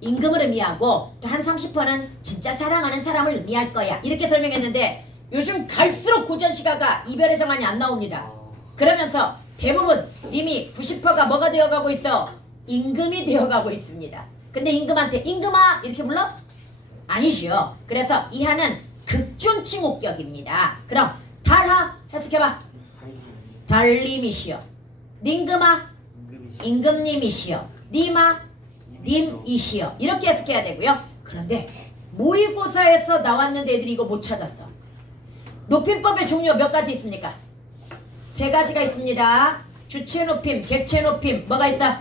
임금을 의미하고 또 한 30%는 진짜 사랑하는 사람을 의미할 거야. 이렇게 설명했는데 요즘 갈수록 고전시가가 이별의 정한이 안 나옵니다. 그러면서 대부분 님이 90%가 뭐가 되어가고 있어? 임금이 되어가고 있습니다. 근데 임금한테 임금아 이렇게 불러? 아니지요. 그래서 이하는 극존칭 호격입니다. 그럼 달하 해석해봐. 달님이시여. 닌금아 임금님이시여. 님아 님이시여. 이렇게 해석해야 되고요. 그런데 모의고사에서 나왔는데 애들이 이거 못 찾았어. 높임법의 종류 몇 가지 있습니까? 세 가지가 있습니다. 주체 높임, 객체 높임, 뭐가 있어?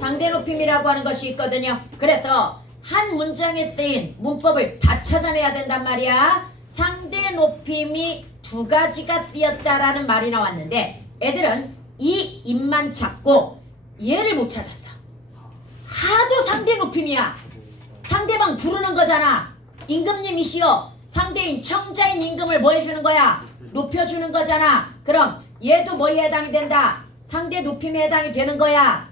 상대 높임이라고 하는 것이 있거든요. 그래서 한 문장에 쓰인 문법을 다 찾아내야 된단 말이야. 상대 높임이 두 가지가 쓰였다라는 말이 나왔는데 애들은 이 입만 찾고 얘를 못 찾았어. 하도 상대 높임이야. 상대방 부르는 거잖아. 임금님이시여. 상대인 청자인 임금을 뭐 해주는 거야? 높여주는 거잖아. 그럼 얘도 뭐에 해당이 된다? 상대 높임에 해당이 되는 거야.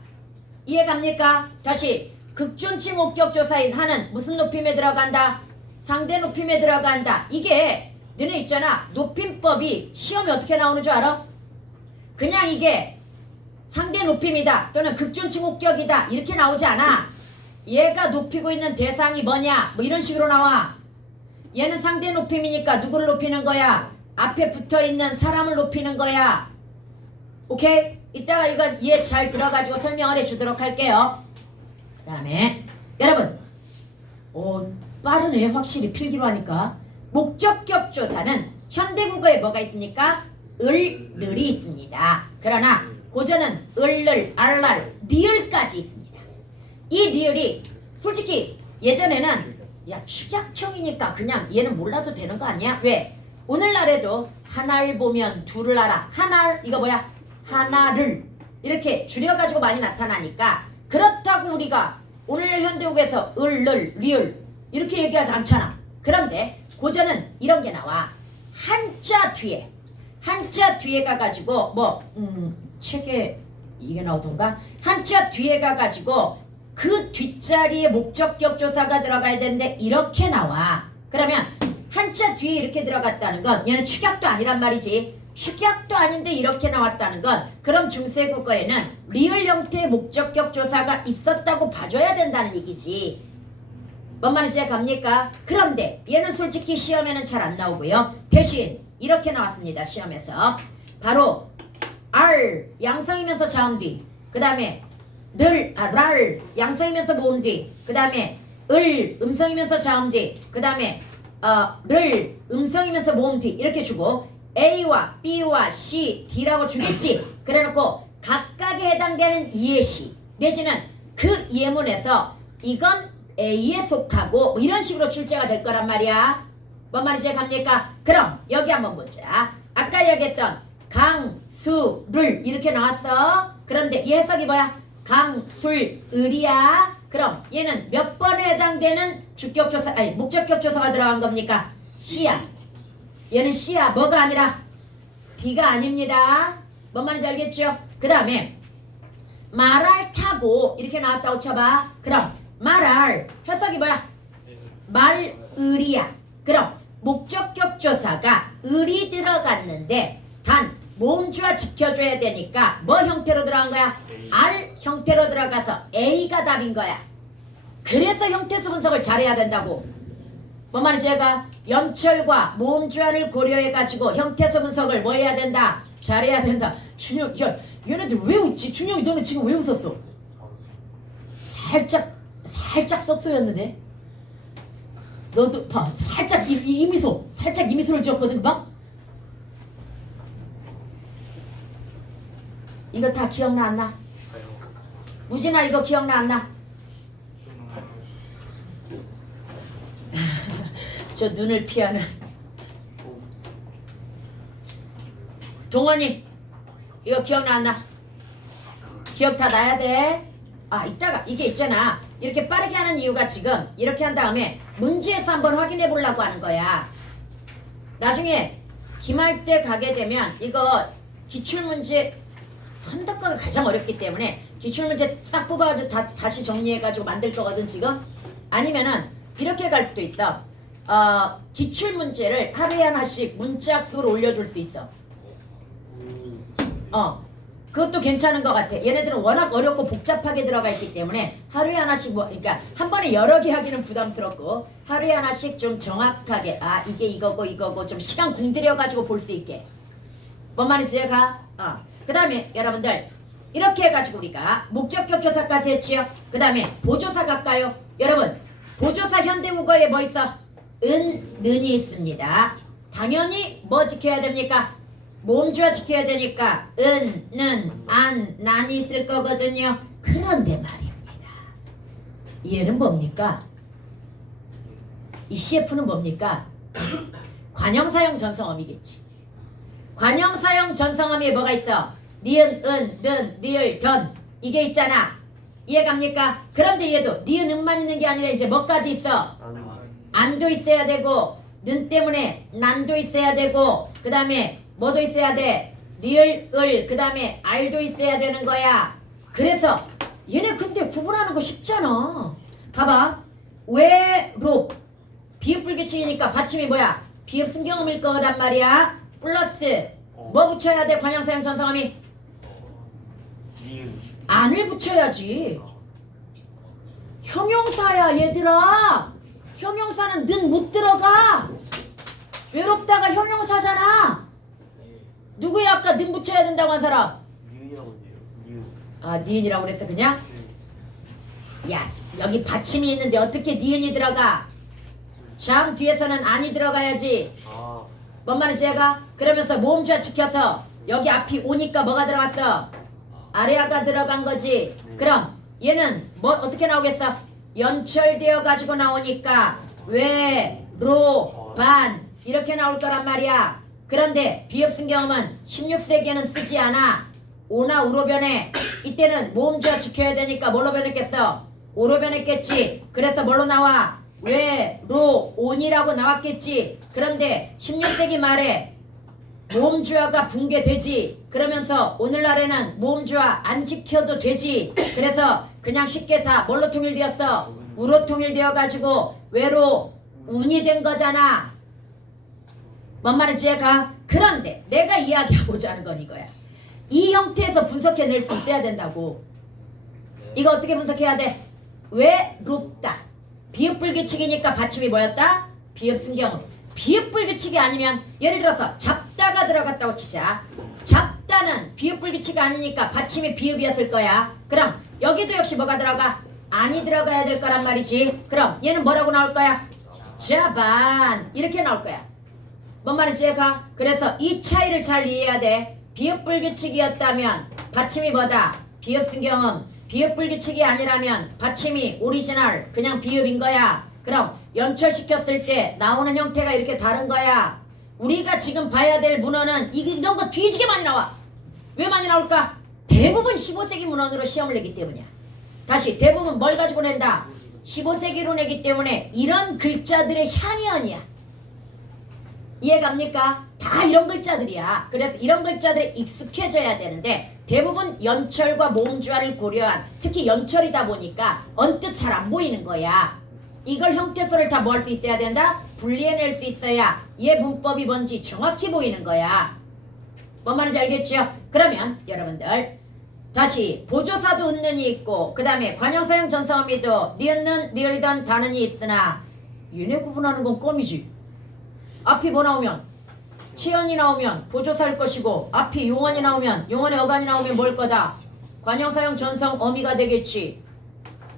이해갑니까? 다시 극존칭 호격조사인 하는 무슨 높임에 들어간다? 상대 높임에 들어간다. 이게 너네 있잖아. 높임법이 시험에 어떻게 나오는 줄 알아? 그냥 이게 상대 높임이다 또는 극존칭 호격이다 이렇게 나오지 않아. 얘가 높이고 있는 대상이 뭐냐 뭐 이런 식으로 나와. 얘는 상대 높임이니까 누구를 높이는 거야? 앞에 붙어있는 사람을 높이는 거야. 오케이? 이따가 이거 얘 잘 들어가지고 설명을 해주도록 할게요. 그 다음에 여러분 빠르네. 확실히 필기로 하니까. 목적격 조사는 현대국어에 뭐가 있습니까? 을들이 있습니다. 그러나 고전은 을을, 알랄, 리을까지 있습니다. 이 리을이 솔직히 예전에는 야 축약형이니까 그냥 얘는 몰라도 되는 거 아니야? 왜? 오늘날에도 하나를 보면 둘을 알아. 하나를 이거 뭐야? 하나를 이렇게 줄여가지고 많이 나타나니까 그렇다고 우리가 오늘 현대국에서 을을, 리을 이렇게 얘기하지 않잖아. 그런데 고전은 이런 게 나와. 한자 뒤에 가가지고 책에 이게 나오던가? 한자 뒤에 가가지고 그 뒷자리에 목적격 조사가 들어가야 되는데 이렇게 나와. 그러면 한자 뒤에 이렇게 들어갔다는 건 얘는 축약도 아니란 말이지. 축약도 아닌데 이렇게 나왔다는 건 그럼 중세국어에는 리을 형태의 목적격 조사가 있었다고 봐줘야 된다는 얘기지. 뭔 말인지 갑니까? 그런데 얘는 솔직히 시험에는 잘 안 나오고요. 대신 이렇게 나왔습니다. 시험에서. 바로 알 양성이면서 자음 뒤, 그 다음에 랄 양성이면서 모음 뒤, 그 다음에 을 음성이면서 자음 뒤, 그 다음에 를 음성이면서 모음 뒤 이렇게 주고 A와 B와 C, D라고 주겠지. 그래놓고 각각에 해당되는 예시 내지는 그 예문에서 이건 A에 속하고 뭐 이런 식으로 출제가 될 거란 말이야. 뭔 말인지 갑니까? 그럼 여기 한번 보자. 아까 얘기했던 강수를 이렇게 나왔어. 그런데 이 해석이 뭐야? 강술을이야. 그럼 얘는 몇 번에 해당되는 주격조사 목적격 조사가 들어간 겁니까? C야. 얘는 C야. 뭐가 아니라 D가 아닙니다. 뭔 말인지 알겠죠? 그 다음에 말할 타고 이렇게 나왔다고 쳐봐. 그럼 말할 해석이 뭐야? 말을이야. 그럼 목적격 조사가 을이 들어갔는데 단 모음주어 지켜줘야 되니까 뭐 형태로 들어간 거야? R 형태로 들어가서 A가 답인 거야. 그래서 형태수 분석을 잘해야 된다고. 뭔 말인지 제가 연철과 모음주어를 고려해가지고 형태수 분석을 뭐 해야 된다? 잘해야 된다. 준영, 야, 얘네들 왜 웃지? 준영이 너는 지금 왜 웃었어? 살짝 썩소였는데? 너도 봐, 살짝 이 미소, 살짝 이 미소를 지었거든, 막? 이거 다 기억나 안 나? 무진아 이거 기억나 안 나? 저 눈을 피하는 동원이 이거 기억나 안 나? 기억 다 나야 돼. 아 이따가 이게 있잖아. 이렇게 빠르게 하는 이유가 지금 이렇게 한 다음에 문제에서 한번 확인해 보려고 하는 거야. 나중에 기말 때 가게 되면 이거 기출문제 3단과가 가장 어렵기 때문에 기출문제 싹 뽑아가지고 다시 정리해가지고 만들 거거든 지금. 아니면은 이렇게 갈 수도 있어. 기출문제를 하루에 하나씩 문자학습으로 올려줄 수 있어. 그것도 괜찮은 것 같아. 얘네들은 워낙 어렵고 복잡하게 들어가 있기 때문에 하루에 하나씩 그러니까 한 번에 여러 개 하기는 부담스럽고 하루에 하나씩 좀 정확하게 이게 이거고 좀 시간 공들여가지고 볼 수 있게. 뭔 말인지 제가 그 다음에 여러분들 이렇게 해가지고 우리가 목적격 조사까지 했지요. 그 다음에 보조사 갈까요? 여러분 보조사 현대국어에 뭐 있어? 는이 있습니다. 당연히 뭐 지켜야 됩니까? 모음주어 지켜야 되니까 는, 안, 난이 있을 거거든요. 그런데 말입니다. 얘는 뭡니까? 이 CF는 뭡니까? 관형사형 전성어미겠지. 관형사형 전성어미에 뭐가 있어? 니은, 는, 니을, 던 이게 있잖아. 이해갑니까? 그런데 얘도 니은, 은만 있는 게 아니라 이제 뭐까지 있어? 안도 있어야 되고 는 때문에 난도 있어야 되고 그 다음에 뭐도 있어야 돼? 리을, 을, 그 다음에 알도 있어야 되는 거야. 그래서 얘네 근데 구분하는 거 쉽잖아. 봐봐. 외로 비읍 불규칙이니까 받침이 뭐야? 비읍 순경음일 거란 말이야. 플러스 뭐 붙여야 돼? 관형사형 전성함이 안을 붙여야지. 형용사야 얘들아. 형용사는 는 못 들어가. 외롭다가 형용사잖아. 누구야 아까 는 붙여야 된다고 한 사람? 니은이라고 해요. 니은이라고 그랬어 그냥? 야 여기 받침이 있는데 어떻게 니은이 들어가? 장 뒤에서는 안이 들어가야지. 뭔 말인지 제가? 그러면서 모음주어 지켜서 여기 앞이 오니까 뭐가 들어갔어? 아래아가 들어간 거지. 그럼 얘는 뭐 어떻게 나오겠어? 연철되어 가지고 나오니까 외, 로, 반 이렇게 나올 거란 말이야. 그런데 비읍순경음은 16세기에는 쓰지 않아. 오나 우로 변해. 이때는 모음주어 지켜야 되니까 뭘로 변했겠어? 오로 변했겠지. 그래서 뭘로 나와? 외, 로, 온이라고 나왔겠지. 그런데 16세기 말에 모음주어가 붕괴되지. 그러면서 오늘날에는 모음주어 안 지켜도 되지. 그래서 그냥 쉽게 다 뭘로 통일되었어? 우로 통일되어가지고 외로 운이 된 거잖아. 뭔 말인지 제가? 그런데 내가 이야기하고자 하는 건 이거야. 이 형태에서 분석해낼 수 있어야 된다고. 이거 어떻게 분석해야 돼? 외롭다. 비읍 불규칙이니까 받침이 뭐였다? 비읍 순경음. 비읍 불규칙이 아니면 예를 들어서 잡다가 들어갔다고 치자. 잡다는 비읍 불규칙이 아니니까 받침이 비읍이었을 거야. 그럼 여기도 역시 뭐가 들어가? 안이 들어가야 될 거란 말이지. 그럼 얘는 뭐라고 나올 거야? 자반 이렇게 나올 거야. 뭔 말인지 제가? 그래서 이 차이를 잘 이해해야 돼. 비읍 불규칙이었다면 받침이 뭐다? 비읍 순경음. 비읍 불규칙이 아니라면 받침이 오리지널 그냥 비읍인 거야. 그럼 연철시켰을 때 나오는 형태가 이렇게 다른 거야. 우리가 지금 봐야 될 문헌은 이런 거 뒤지게 많이 나와. 왜 많이 나올까? 대부분 15세기 문헌으로 시험을 내기 때문이야. 다시 대부분 뭘 가지고 낸다? 15세기로 내기 때문에 이런 글자들의 향연이야. 이해갑니까? 다 이런 글자들이야. 그래서 이런 글자들에 익숙해져야 되는데 대부분 연철과 모음주화를 고려한 특히 연철이다 보니까 언뜻 잘 안 보이는 거야. 이걸 형태소를 다 뭐 할 수 있어야 된다? 분리해낼 수 있어야 얘 문법이 뭔지 정확히 보이는 거야. 뭔 말인지 알겠죠? 그러면 여러분들 다시 보조사도 은는이 있고 그 다음에 관형사용 전사음이도 니은는 니을단 다는이 있으나 얘네 구분하는 건 껌이지. 앞이 뭐 나오면 치연이 나오면 보조사일 것이고 앞이 용언이 나오면 용언의 어간이 나오면 뭘 거다? 관형사용 전성 어미가 되겠지.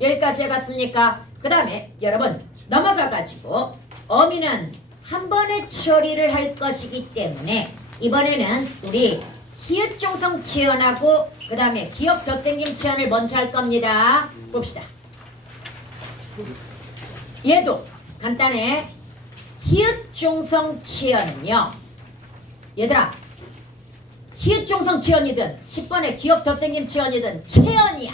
여기까지 해갔습니까? 그 다음에 여러분 넘어가가지고 어미는 한 번에 처리를 할 것이기 때문에 이번에는 우리 히읗종성 치연하고 그 다음에 기억 덧생김 치연을 먼저 할 겁니다. 봅시다. 얘도 간단해. 히읗종성 치연은요. 얘들아 히읗종성 치연이든 10번의 기억 덧생김 치연이든 체연이야.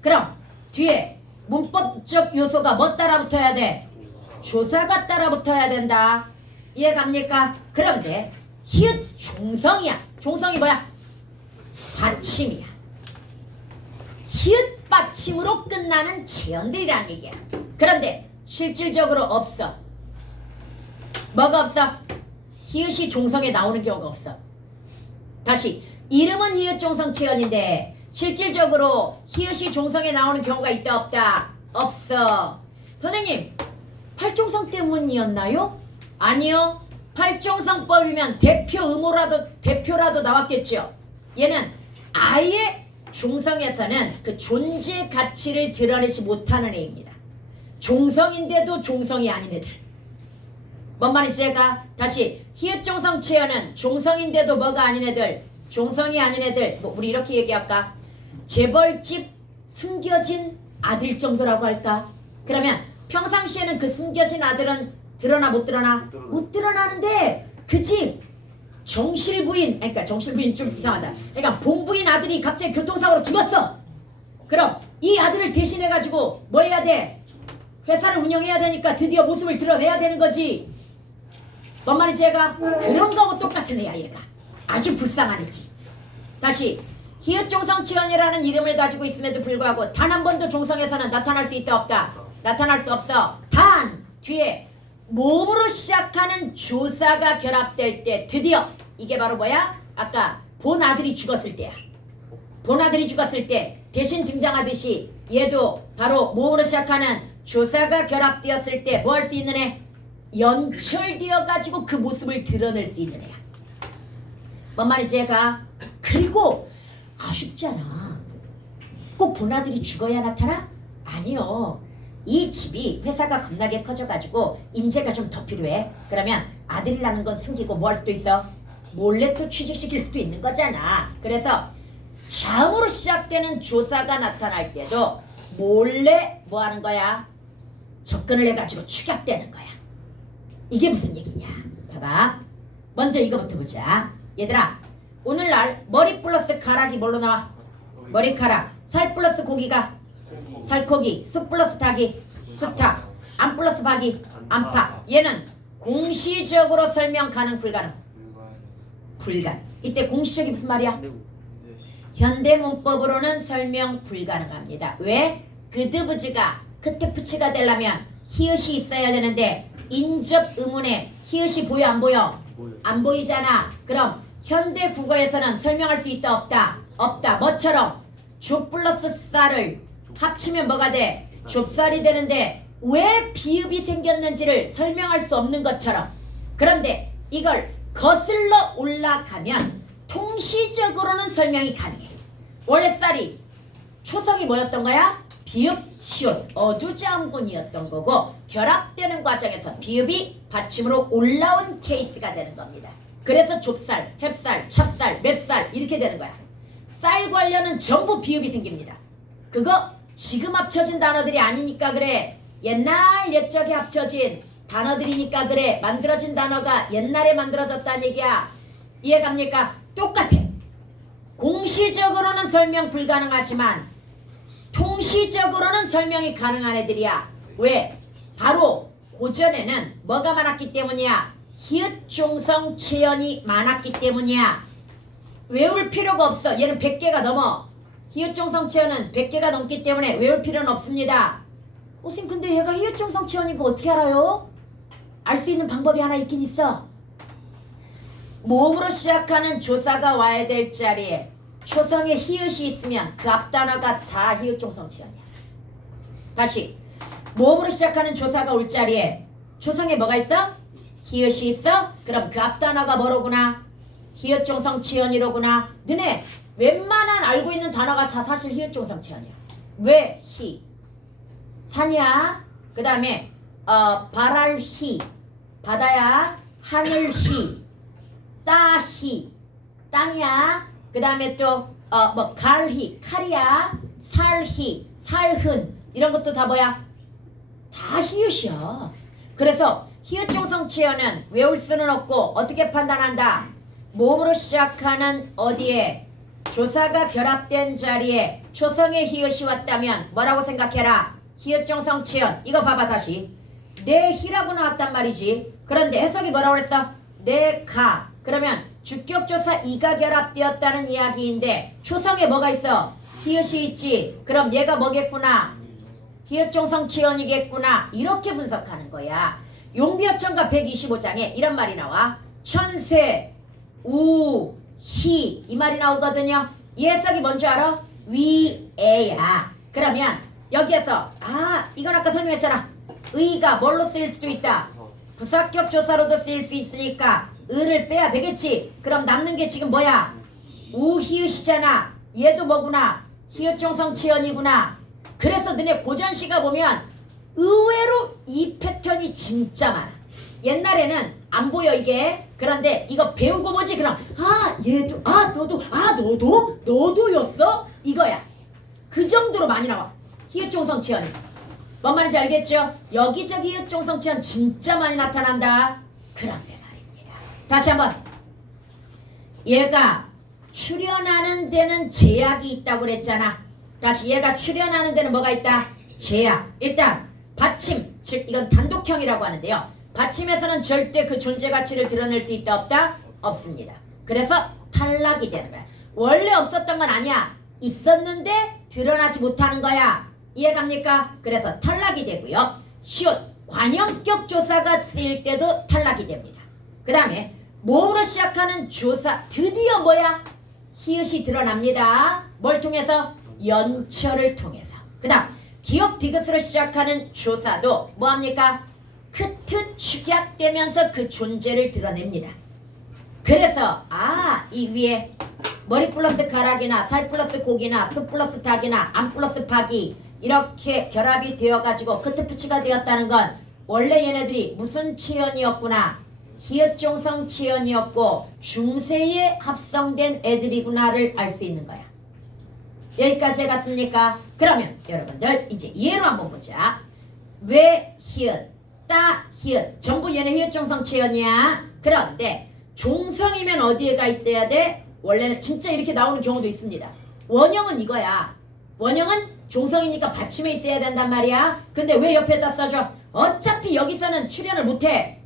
그럼 뒤에 문법적 요소가 뭐 따라 붙어야 돼? 조사가 따라 붙어야 된다. 이해갑니까? 그런데 히읗 종성이야. 종성이 뭐야? 받침이야. 히읗 받침으로 끝나는 체연들이란 얘기야. 그런데 실질적으로 없어. 뭐가 없어? 히읗이 종성에 나오는 경우가 없어. 다시 이름은 히읗 종성 체연인데 실질적으로 히읗이 종성에 나오는 경우가 있다 없다? 없어. 선생님, 팔종성 때문이었나요? 아니요. 팔종성법이면 대표라도 나왔겠죠. 얘는 아예 종성에서는 그 존재 가치를 드러내지 못하는 애입니다. 종성인데도 종성이 아닌 애들. 뭔 말인지 제가 다시 히읗종성 체연은 종성인데도 뭐가 아닌 애들, 종성이 아닌 애들. 뭐 우리 이렇게 얘기할까? 재벌집 숨겨진 아들 정도라고 할까? 그러면 평상시에는 그 숨겨진 아들은 드러나 못 드러나? 못 드러나는데 그 집 정실부인, 그러니까 정실부인 좀 이상하다. 그러니까 본부인 아들이 갑자기 교통사고로 죽었어. 그럼 이 아들을 대신해가지고 뭐 해야 돼? 회사를 운영해야 되니까 드디어 모습을 드러내야 되는 거지. 뭔 말인지 얘가? 그런 거하고 똑같은 애야 얘가. 아주 불쌍한 애지. 다시 히읗종성치연이라는 이름을 가지고 있음에도 불구하고 단 한 번도 종성에서는 나타날 수 있다 없다? 나타날 수 없어. 단 뒤에 모음으로 시작하는 조사가 결합될 때 드디어 이게 바로 뭐야? 아까 본 아들이 죽었을 때야. 본 아들이 죽었을 때 대신 등장하듯이 얘도 바로 모음으로 시작하는 조사가 결합되었을 때 뭐 할 수 있는 애? 연철되어 가지고 그 모습을 드러낼 수 있는 애야. 뭔 말인지 얘가? 그리고 아쉽잖아. 꼭 본아들이 죽어야 나타나? 아니요. 이 집이 회사가 겁나게 커져가지고 인재가 좀 더 필요해. 그러면 아들이라는 건 숨기고 뭐 할 수도 있어? 몰래 또 취직시킬 수도 있는 거잖아. 그래서 자음으로 시작되는 조사가 나타날 때도 몰래 뭐 하는 거야? 접근을 해가지고 축약되는 거야. 이게 무슨 얘기냐? 봐봐. 먼저 이거부터 보자. 얘들아, 오늘날 머리 플러스 가락이 뭘로 나와? 머리카락. 살 플러스 고기가 살코기. 쑥 플러스 닭이 쑥닭. 안 플러스 박이 안팎. 얘는 공시적으로 설명 가능 불가능? 불가능. 이때 공시적이 무슨 말이야? 현대 문법으로는 설명 불가능합니다. 왜? 그드브즈가 그때 부치가 되려면 히읗이 있어야 되는데 인접 의문에 히읗이 보여 안 보여? 안 보이잖아. 그럼 현대 국어에서는 설명할 수 있다 없다? 없다. 뭐처럼? 조 플러스 쌀을 합치면 뭐가 돼? 좁쌀이 되는데 왜 비읍이 생겼는지를 설명할 수 없는 것처럼. 그런데 이걸 거슬러 올라가면 통시적으로는 설명이 가능해. 원래 쌀이 초성이 뭐였던 거야? 비읍, 시옷, 어두자음군이었던 거고 결합되는 과정에서 비읍이 받침으로 올라온 케이스가 되는 겁니다. 그래서 좁쌀, 햅쌀, 찹쌀, 맵쌀 이렇게 되는 거야. 쌀 관련은 전부 비읍이 생깁니다. 그거 지금 합쳐진 단어들이 아니니까 그래. 옛날 옛적에 합쳐진 단어들이니까 그래. 만들어진 단어가 옛날에 만들어졌다는 얘기야. 이해갑니까? 똑같아. 공시적으로는 설명 불가능하지만 통시적으로는 설명이 가능한 애들이야. 왜? 바로 고전에는 뭐가 많았기 때문이야? 히읗 종성 체연이 많았기 때문이야. 외울 필요가 없어. 얘는 100개가 넘어. 히읗 종성 체연은 100개가 넘기 때문에 외울 필요는 없습니다. 선생님 근데 얘가 히읗 종성 체연인 거 어떻게 알아요? 알 수 있는 방법이 하나 있긴 있어. 모음으로 시작하는 조사가 와야 될 자리에 초성에 히읗이 있으면 그 앞 단어가 다 히읗 종성 체연이야. 다시 모음으로 시작하는 조사가 올 자리에 초성에 뭐가 있어? 히읗이 있어? 그럼 그 앞 단어가 뭐로구나? 히읗 종성 체연이로구나. 너네 웬만한 알고 있는 단어가 다 사실 히읗 종성 체연이야. 왜? 히 산이야. 그 다음에 발할 히 바다야. 하늘 히 따 히 땅이야. 그 다음에 또 갈 히 칼이야. 살 히 살흔 이런 것도 다 뭐야? 다 히읗이야. 그래서 히읗 종성 체연은 외울 수는 없고 어떻게 판단한다? 모음으로 시작하는 어디에 조사가 결합된 자리에 초성의 히읗이 왔다면 뭐라고 생각해라? 히읗 종성 체연. 이거 봐봐 다시. 내 히라고 나왔단 말이지. 그런데 해석이 뭐라고 했어? 내가. 그러면 주격조사 이가 결합되었다는 이야기인데 초성에 뭐가 있어? 히읗이 있지. 그럼 얘가 뭐겠구나? 히읗 종성 체연이겠구나. 이렇게 분석하는 거야. 용비어천가 125장에 이런 말이 나와. 천세 우 히 이 말이 나오거든요. 이 해석이 뭔지 알아? 위에야. 그러면 여기에서 이건 아까 설명했잖아. 의가 뭘로 쓰일 수도 있다. 부사격 조사로도 쓰일 수 있으니까 의를 빼야 되겠지. 그럼 남는 게 지금 뭐야? 우히읗이잖아. 얘도 뭐구나? 히읗 종성 체연이구나. 그래서 너네 고전시가 보면 의외로 이 패턴이 진짜 많아. 옛날에는 안 보여 이게. 그런데 이거 배우고 뭐지? 그럼 얘도 너도였어? 이거야. 그 정도로 많이 나와. 히읗 종성 체연이. 뭔 말인지 알겠죠? 여기저기 히읗 종성 체연 진짜 많이 나타난다. 그런데 말입니다. 다시 한번. 얘가 출현하는 데는 제약이 있다고 그랬잖아. 다시 얘가 출현하는 데는 뭐가 있다? 제약. 일단 받침, 즉 이건 단독형이라고 하는데요. 받침에서는 절대 그 존재 가치를 드러낼 수 있다 없다? 없습니다. 그래서 탈락이 되는 거야. 원래 없었던 건 아니야. 있었는데 드러나지 못하는 거야. 이해갑니까? 그래서 탈락이 되고요. 시옷, 관형격 조사가 쓰일 때도 탈락이 됩니다. 그 다음에 모음으로 시작하는 조사, 드디어 뭐야? 히읗이 드러납니다. 뭘 통해서? 연철을 통해서. 그 다음 기역 디귿으로 시작하는 조사도 뭐합니까? 크트 축약되면서 그 존재를 드러냅니다. 그래서 이 위에 머리 플러스 가락이나 살 플러스 고기나 숲 플러스 닭이나 암 플러스 파기 이렇게 결합이 되어가지고 크트 푸치가 되었다는 건 원래 얘네들이 무슨 체연이었구나? 히읗 종성 체연이었고 중세에 합성된 애들이구나를 알 수 있는 거야. 여기까지 해갔습니까? 그러면 여러분들 이제 예로 한번 보자. 왜 히읗, 따 히읗 전부 얘네 히읗 종성 체연이야. 그런데 종성이면 어디에가 있어야 돼? 원래는 진짜 이렇게 나오는 경우도 있습니다. 원형은 이거야. 원형은 종성이니까 받침에 있어야 된단 말이야. 근데 왜 옆에다 써줘? 어차피 여기서는 출연을 못해.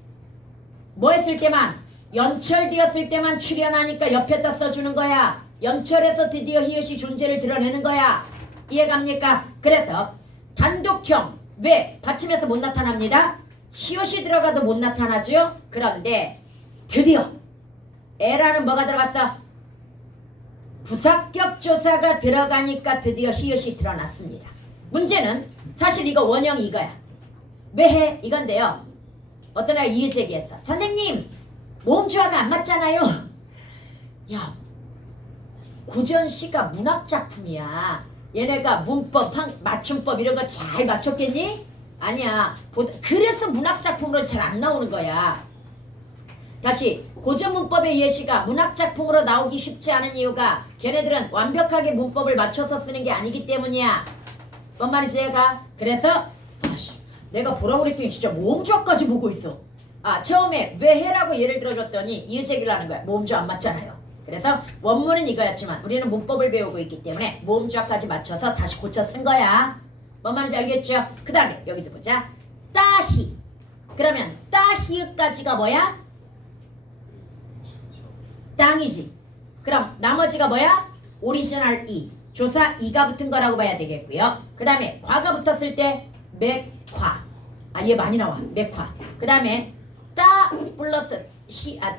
뭐 했을 때만? 연철되었을 때만 출연하니까 옆에다 써주는 거야. 연철에서 드디어 히읗이 존재를 드러내는 거야. 이해갑니까? 그래서 단독형. 왜? 받침에서 못 나타납니다. 시옷이 들어가도 못 나타나죠. 그런데 드디어 에라는 뭐가 들어갔어? 부사격 조사가 들어가니까 드디어 히읗이 드러났습니다. 문제는 사실 이거 원형이 이거야. 왜 해? 이건데요. 어떤 애가 이의 제기했어. 선생님 모음조화가 안 맞잖아요. 야, 고전시가 문학작품이야. 얘네가 문법, 맞춤법 이런 거 잘 맞췄겠니? 아니야. 그래서 문학작품으로 잘 안 나오는 거야. 다시 고전문법의 예시가 문학작품으로 나오기 쉽지 않은 이유가 걔네들은 완벽하게 문법을 맞춰서 쓰는 게 아니기 때문이야. 뭔 말인지 얘가? 그래서 내가 보라고 그랬더니 진짜 모음조화까지 보고 있어. 처음에 왜 해라고 예를 들어줬더니 이의제기를 하는 거야. 모음조화 안 맞잖아요. 그래서 원문은 이거였지만 우리는 문법을 배우고 있기 때문에 모음조화까지 맞춰서 다시 고쳐 쓴 거야. 뭔 말인지 알겠죠? 그 다음에 여기도 보자. 따히. 그러면 따히까지가 뭐야? 땅이지. 그럼 나머지가 뭐야? 오리지널 이. 조사 이가 붙은 거라고 봐야 되겠고요. 그 다음에 과가 붙었을 때 맥화. 아, 얘 많이 나와. 맥화. 그 다음에 따 플러스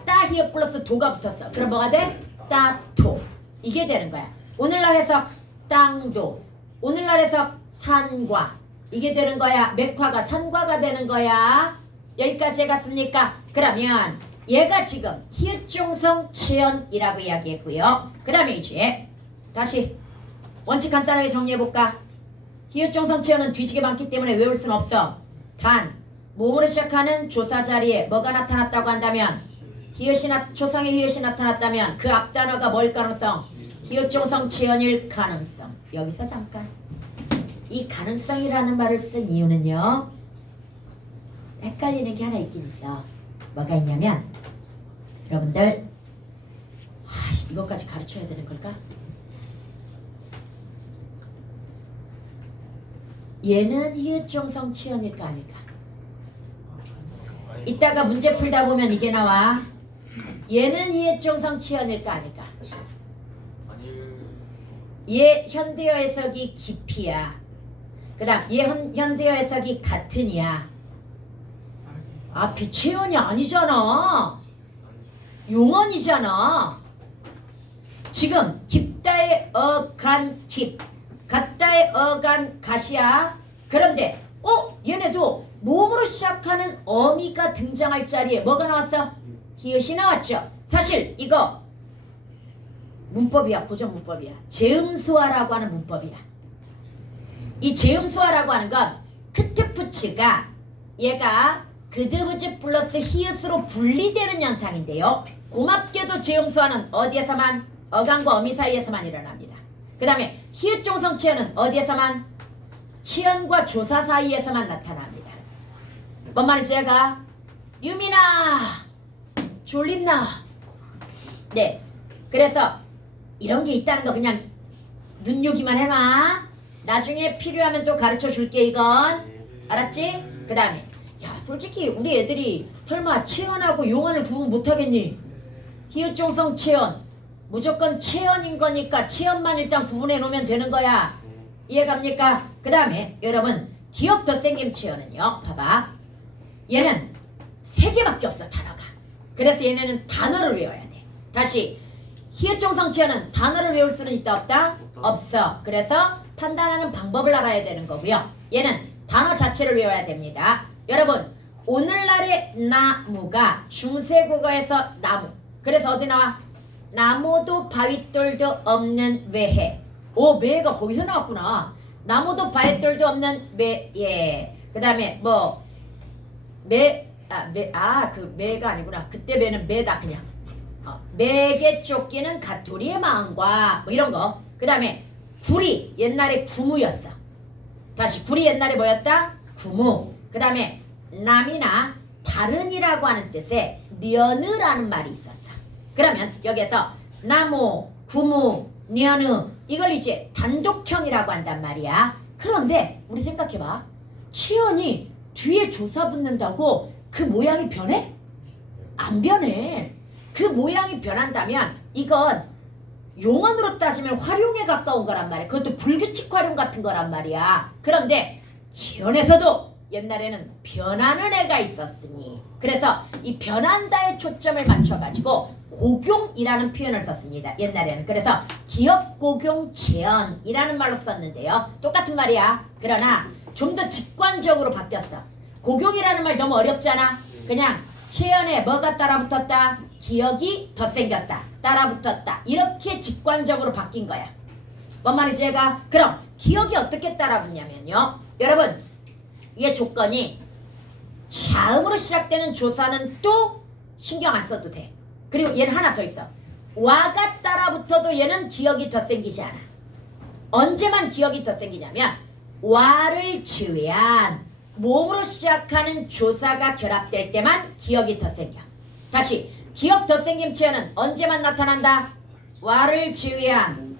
따 히읗 플러스 도가 붙었어. 그럼 뭐가 돼? 따토. 이게 되는 거야. 오늘날 해석 땅도. 오늘날 해석 산과. 이게 되는 거야. 맥화가 산과가 되는 거야. 여기까지 해갔습니까? 그러면 얘가 지금 히읗종성 치연이라고 이야기했고요. 그 다음에 이제 다시 원칙 간단하게 정리해볼까? 히읗종성 치연은 뒤지게 많기 때문에 외울 순 없어. 단 몸으로 시작하는 조사 자리에 뭐가 나타났다고 한다면 조상의 히읗이 나타났다면 그 앞단어가 뭘 가능성? 히읗종성 치연일 가능성. 여기서 잠깐 이 가능성이라는 말을 쓴 이유는요, 헷갈리는 게 하나 있긴 있어. 뭐가 있냐면 여러분들 이것까지 가르쳐야 되는 걸까? 얘는 히읗종성 치연일까 아닐까? 이따가 문제 풀다 보면 이게 나와. 얘는 히읗종성 치연일까 아닐까? 얘 현대어 해석이 깊이야. 그 다음 얘 현대어 해석이 같은이야. 앞이 채연이 아니잖아. 용언이잖아. 지금 깊다의 어간 깊, 같다의 어간 갓이야. 그런데 얘네도 몸으로 시작하는 어미가 등장할 자리에 뭐가 나왔어? 히읗이 나왔죠. 사실 이거 문법이야. 고전 문법이야. 제음수화라고 하는 문법이야. 이 제음수화라고 하는 건 크트푸츠가 얘가 그드브즈 플러스 히읗으로 분리되는 현상인데요. 고맙게도 제음수화는 어디에서만? 어간과 어미 사이에서만 일어납니다. 그 다음에 히읗종성 치연은 어디에서만? 치연과 조사 사이에서만 나타납니다. 뭔 말인지 얘가? 유민아 졸립나? 네, 그래서 이런 게 있다는 거 그냥 눈요기만 해놔. 나중에 필요하면 또 가르쳐 줄게 이건. 알았지? 그 다음에 야 솔직히 우리 애들이 설마 치연하고 용언을 구분 못하겠니? 히읗종성 치연 무조건 치연인 거니까 치연만 일단 구분해 놓으면 되는 거야. 이해갑니까? 그 다음에 여러분 기억 덧생김 치연은요, 봐봐. 얘는 3개밖에 없어 단어가. 그래서 얘네는 단어를 외워야 돼. 다시 히읗종성 치연은 단어를 외울 수는 있다 없다? 없어. 그래서 판단하는 방법을 알아야 되는 거고요. 얘는 단어 자체를 외워야 됩니다. 여러분 오늘날의 나무가 중세국어에서 나무. 그래서 어디 나와? 나무도 바윗돌도 없는 매해. 매가 거기서 나왔구나. 나무도 바윗돌도 없는 매해. 그 다음에 그 매가 아니구나. 그때 매는 매다 그냥. 매게 쫓기는 가토리의 마음과 이런 거. 그 다음에 구리 옛날에 구무였어. 다시 구리 옛날에 뭐였다? 구무. 그 다음에 남이나 다른이라고 하는 뜻의 녀느라는 말이 있었어. 그러면 여기에서 나무, 구무, 녀느 이걸 이제 단독형이라고 한단 말이야. 그런데 우리 생각해봐. 치연이 뒤에 조사 붙는다고 그 모양이 변해? 안 변해. 그 모양이 변한다면 이건 용언으로 따지면 활용에 가까운 거란 말이야. 그것도 불규칙 활용 같은 거란 말이야. 그런데 치연에서도 옛날에는 변하는 애가 있었으니 그래서 이 변한다에 초점을 맞춰가지고 고경이라는 표현을 썼습니다. 옛날에는. 그래서 기억고경 재현이라는 말로 썼는데요. 똑같은 말이야. 그러나 좀 더 직관적으로 바뀌었어. 고경이라는 말 너무 어렵잖아. 그냥 재현에 뭐가 따라붙었다? 기억이 더 생겼다. 따라붙었다. 이렇게 직관적으로 바뀐 거야. 뭔 말이지 얘가? 그럼 기억이 어떻게 따라붙냐면요. 여러분 얘 조건이 자음으로 시작되는 조사는 또 신경 안 써도 돼. 그리고 얘는 하나 더 있어. 와가 따라붙어도 얘는 기억이 더 생기지 않아. 언제만 기억이 더 생기냐면 와를 제외한 몸으로 시작하는 조사가 결합될 때만 기억이 더 생겨. 다시 기억 더 생김 치어는 언제만 나타난다? 와를 제외한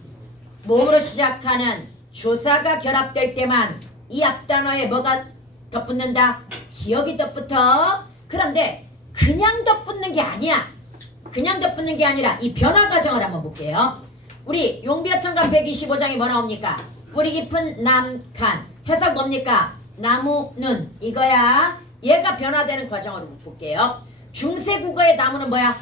몸으로 시작하는 조사가 결합될 때만 이 앞단어에 뭐가 덧붙는다? 기억이 덧붙어. 그런데 그냥 덧붙는 게 아니야. 그냥 덧붙는 게 아니라 이 변화 과정을 한번 볼게요. 우리 용비어천간 125장이 뭐 나옵니까? 뿌리 깊은 남간. 해석 뭡니까? 나무는 이거야. 얘가 변화되는 과정으로 볼게요. 중세국어의 나무는 뭐야?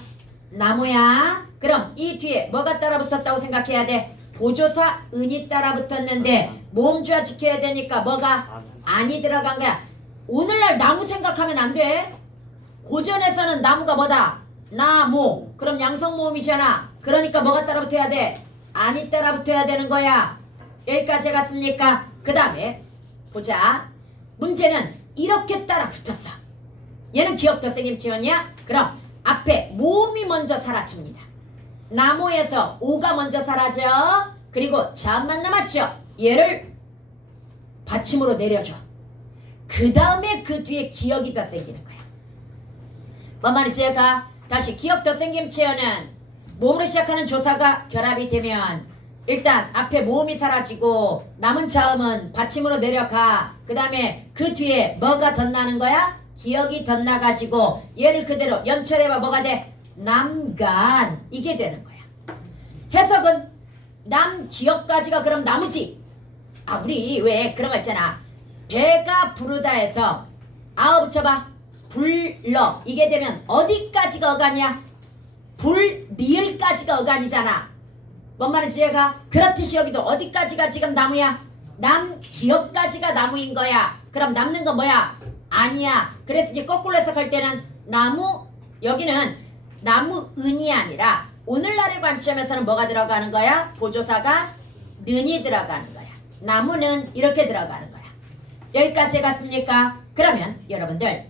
나무야. 그럼 이 뒤에 뭐가 따라 붙었다고 생각해야 돼? 보조사 은이 따라 붙었는데 모음주와 지켜야 되니까 뭐가? 안이 들어간 거야. 오늘날 나무 생각하면 안 돼. 고전에서는 나무가 뭐다? 나무. 그럼 양성모음이잖아. 그러니까 뭐가 따라 붙어야 돼? 안이 따라 붙어야 되는 거야. 여기까지 갔습니까? 그 다음에 보자. 문제는 이렇게 따라 붙었어. 얘는 기억도 생김치였냐? 그럼 앞에 모음이 먼저 사라집니다. 나무에서 오가 먼저 사라져. 그리고 자음만 남았죠. 얘를 받침으로 내려줘. 그 다음에 그 뒤에 기억이 더 생기는 거야. 뭔 말인지 얘가 다시 기억 더 생김치어는 모음으로 시작하는 조사가 결합이 되면 일단 앞에 모음이 사라지고 남은 자음은 받침으로 내려가. 그 다음에 그 뒤에 뭐가 덧나는 거야? 기억이 덧나가지고 얘를 그대로 연철해봐. 뭐가 돼? 남간. 이게 되는 거야. 해석은 남기억까지가 그럼 나무지. 우리 왜 그런 거 있잖아. 배가 부르다 해서 아어 붙여봐. 불러. 이게 되면 어디까지가 어간이야? 리을까지가 어간이잖아. 뭔 말인지 얘가? 그렇듯이 여기도 어디까지가 지금 나무야? 남기억까지가 나무인 거야. 그럼 남는 건 뭐야? 아니야. 그래서 이제 거꾸로 해석할 때는 나무, 여기는 나무은이 아니라 오늘날의 관점에서는 뭐가 들어가는 거야? 보조사가 는이 들어가는 거야. 나무는 이렇게 들어가는 거야. 여기까지 갔습니까? 그러면 여러분들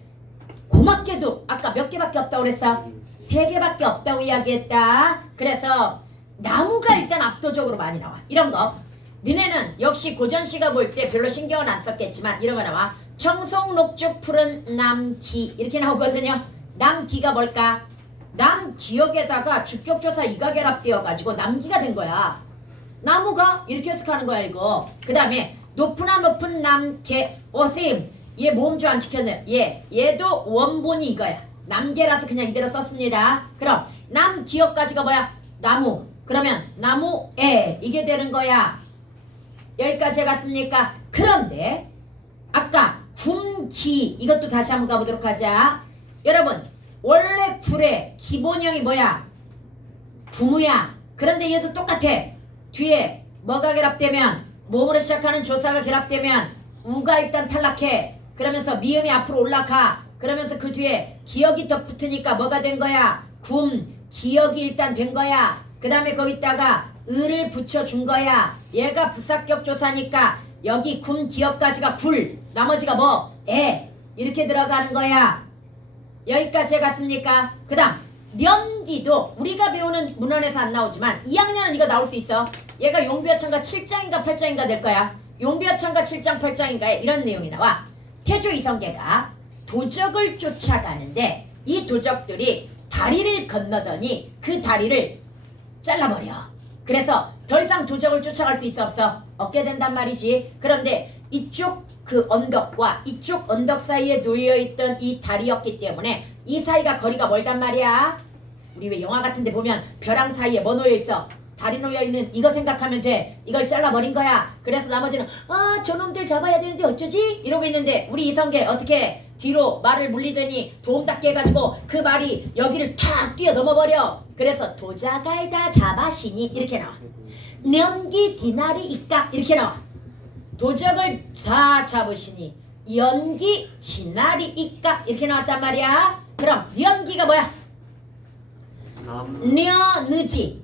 고맙게도 아까 몇 개밖에 없다고 그랬어? 3개밖에 없다고 이야기했다. 그래서 나무가 일단 압도적으로 많이 나와. 이런 거 너네는 역시 고전시가 볼 때 별로 신경은 안 썼겠지만 이런 거 나와. 청송 녹죽 푸른 남기 이렇게 나오거든요. 남기가 뭘까? 남기역에다가 주격조사 이가 결합되어 가지고 남기가 된 거야. 나무가 이렇게 해석하는 거야 이거. 그 다음에 높으나 높은 남개. 선생님 얘 모음주 안 지켰네. 얘도 원본이 이거야. 남개라서 그냥 이대로 썼습니다. 그럼 남기역까지가 뭐야? 나무. 그러면 나무에 이게 되는 거야. 여기까지 갔습니까? 그런데 아까 굼기 이것도 다시 한번 가보도록 하자. 여러분 원래 굴의 기본형이 뭐야? 구무야. 그런데 얘도 똑같아. 뒤에 뭐가 결합되면 몸으로 시작하는 조사가 결합되면 우가 일단 탈락해. 그러면서 미음이 앞으로 올라가. 그러면서 그 뒤에 기억이 더 붙으니까 뭐가 된 거야? 기억이 일단 된 거야. 그 다음에 거기다가 을을 붙여준 거야. 얘가 부사격 조사니까 여기 기억까지가 나머지가 뭐? 이렇게 들어가는 거야. 여기까지 갔습니까? 그 다음 년기도 우리가 배우는 문헌에서 안 나오지만 2학년은 이거 나올 수 있어. 얘가 용비어천가 7장인가 8장인가 될 거야. 용비어천가 7장 8장인가에 이런 내용이 나와. 태조 이성계가 도적을 쫓아가는데 이 도적들이 다리를 건너더니 그 다리를 잘라버려. 그래서 더 이상 도적을 쫓아갈 수 있어 없어? 없게 된단 말이지. 그런데 이쪽 그 언덕과 이쪽 언덕 사이에 놓여있던 이 다리였기 때문에 이 사이가 거리가 멀단 말이야. 우리 왜 영화 같은 데 보면 벼랑 사이에 뭐 놓여있어? 다리 놓여있는 이거 생각하면 돼. 이걸 잘라버린 거야. 그래서 나머지는 저놈들 잡아야 되는데 어쩌지? 이러고 있는데 우리 이성계 어떻게 뒤로 말을 물리더니 도움닫게 해가지고 그 말이 여기를 탁 뛰어넘어버려. 그래서 도자갈 다 잡아시니 이렇게 나와. 년기 디나리 있까 이렇게 나와. 도적을 다 잡으시니 연기 지나리 있까 이렇게 나왔단 말이야. 그럼 연기가 뭐야? 녀느지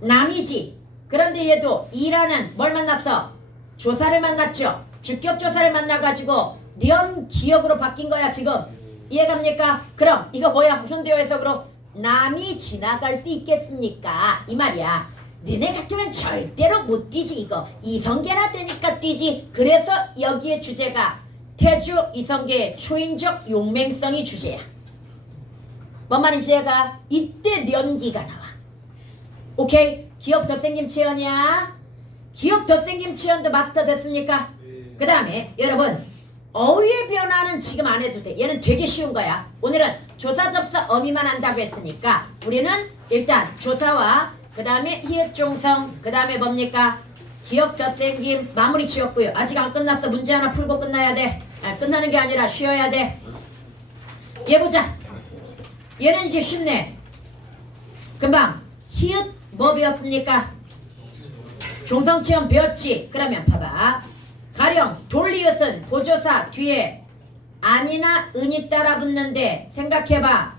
남이지. 그런데 얘도 이라는 뭘 만났어? 조사를 만났죠. 주격조사를 만나가지고 련기역으로 바뀐 거야 지금. 이해갑니까? 그럼 이거 뭐야? 현대어 해석으로 남이 지나갈 수 있겠습니까? 이 말이야. 너네 같으면 절대로 못 뛰지 이거. 이성계나 되니까 뛰지. 그래서 여기에 주제가 태조 이성계의 초인적 용맹성이 주제야. 뭔 말인지 얘가 이때 련기가 나와. 오케이? 기억 덧생김 체현이야. 기억 덧생김 체현도 마스터 됐습니까? 그 다음에 여러분 어휘의 변화는 지금 안 해도 돼. 얘는 되게 쉬운 거야. 오늘은 조사 접사 어미만 한다고 했으니까 우리는 일단 조사와 그 다음에 히읗 종성 그 다음에 뭡니까? 기억 덧생김 마무리 지었고요. 아직 안 끝났어. 문제 하나 풀고 끝나야 돼. 끝나는 게 아니라 쉬어야 돼. 얘 보자. 얘는 이제 쉽네. 금방 히읗 뭐 배웠습니까? 종성체험 배웠지? 그러면 봐봐. 가령 돌리읒은 보조사 뒤에 안이나 은이 따라 붙는데 생각해봐.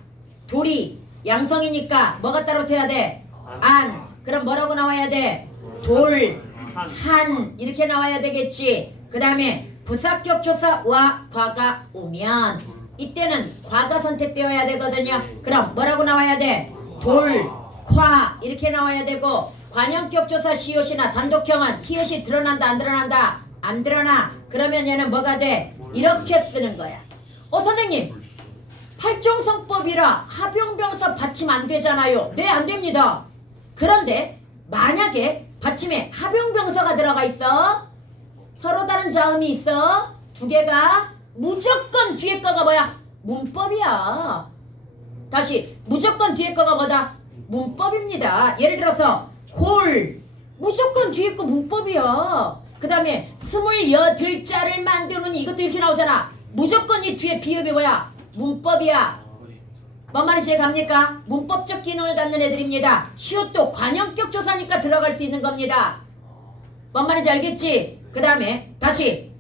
돌이 양성이니까 뭐가 따로 돼야 돼? 안. 그럼 뭐라고 나와야 돼? 돌, 한 이렇게 나와야 되겠지. 그 다음에 부사격 조사와 과가 오면 이때는 과가 선택되어야 되거든요. 그럼 뭐라고 나와야 돼? 돌, 과 이렇게 나와야 되고 관형격 조사 시옷이나 단독형은 히읗이 드러난다 안 드러난다? 안 드러나. 그러면 얘는 뭐가 돼? 이렇게 쓰는 거야. 선생님 팔종성법이라 합용병사 받침 안 되잖아요. 네, 안 됩니다. 그런데 만약에 받침에 합용병사가 들어가 있어, 서로 다른 자음이 있어, 두 개가 무조건 뒤에 거가 뭐야? 문법이야. 다시 무조건 뒤에 거가 뭐다? 문법입니다. 예를 들어서 홀 무조건 뒤에 거 문법이야. 그 다음에 28자를 만드는 이것도 이렇게 나오잖아. 무조건 이 뒤에 비읍이 뭐야? 문법이야. 뭔 말인지 갑니까? 문법적 기능을 갖는 애들입니다. 시옷도 관형격 조사니까 들어갈 수 있는 겁니다. 뭔 말인지 알겠지? 그 다음에 다시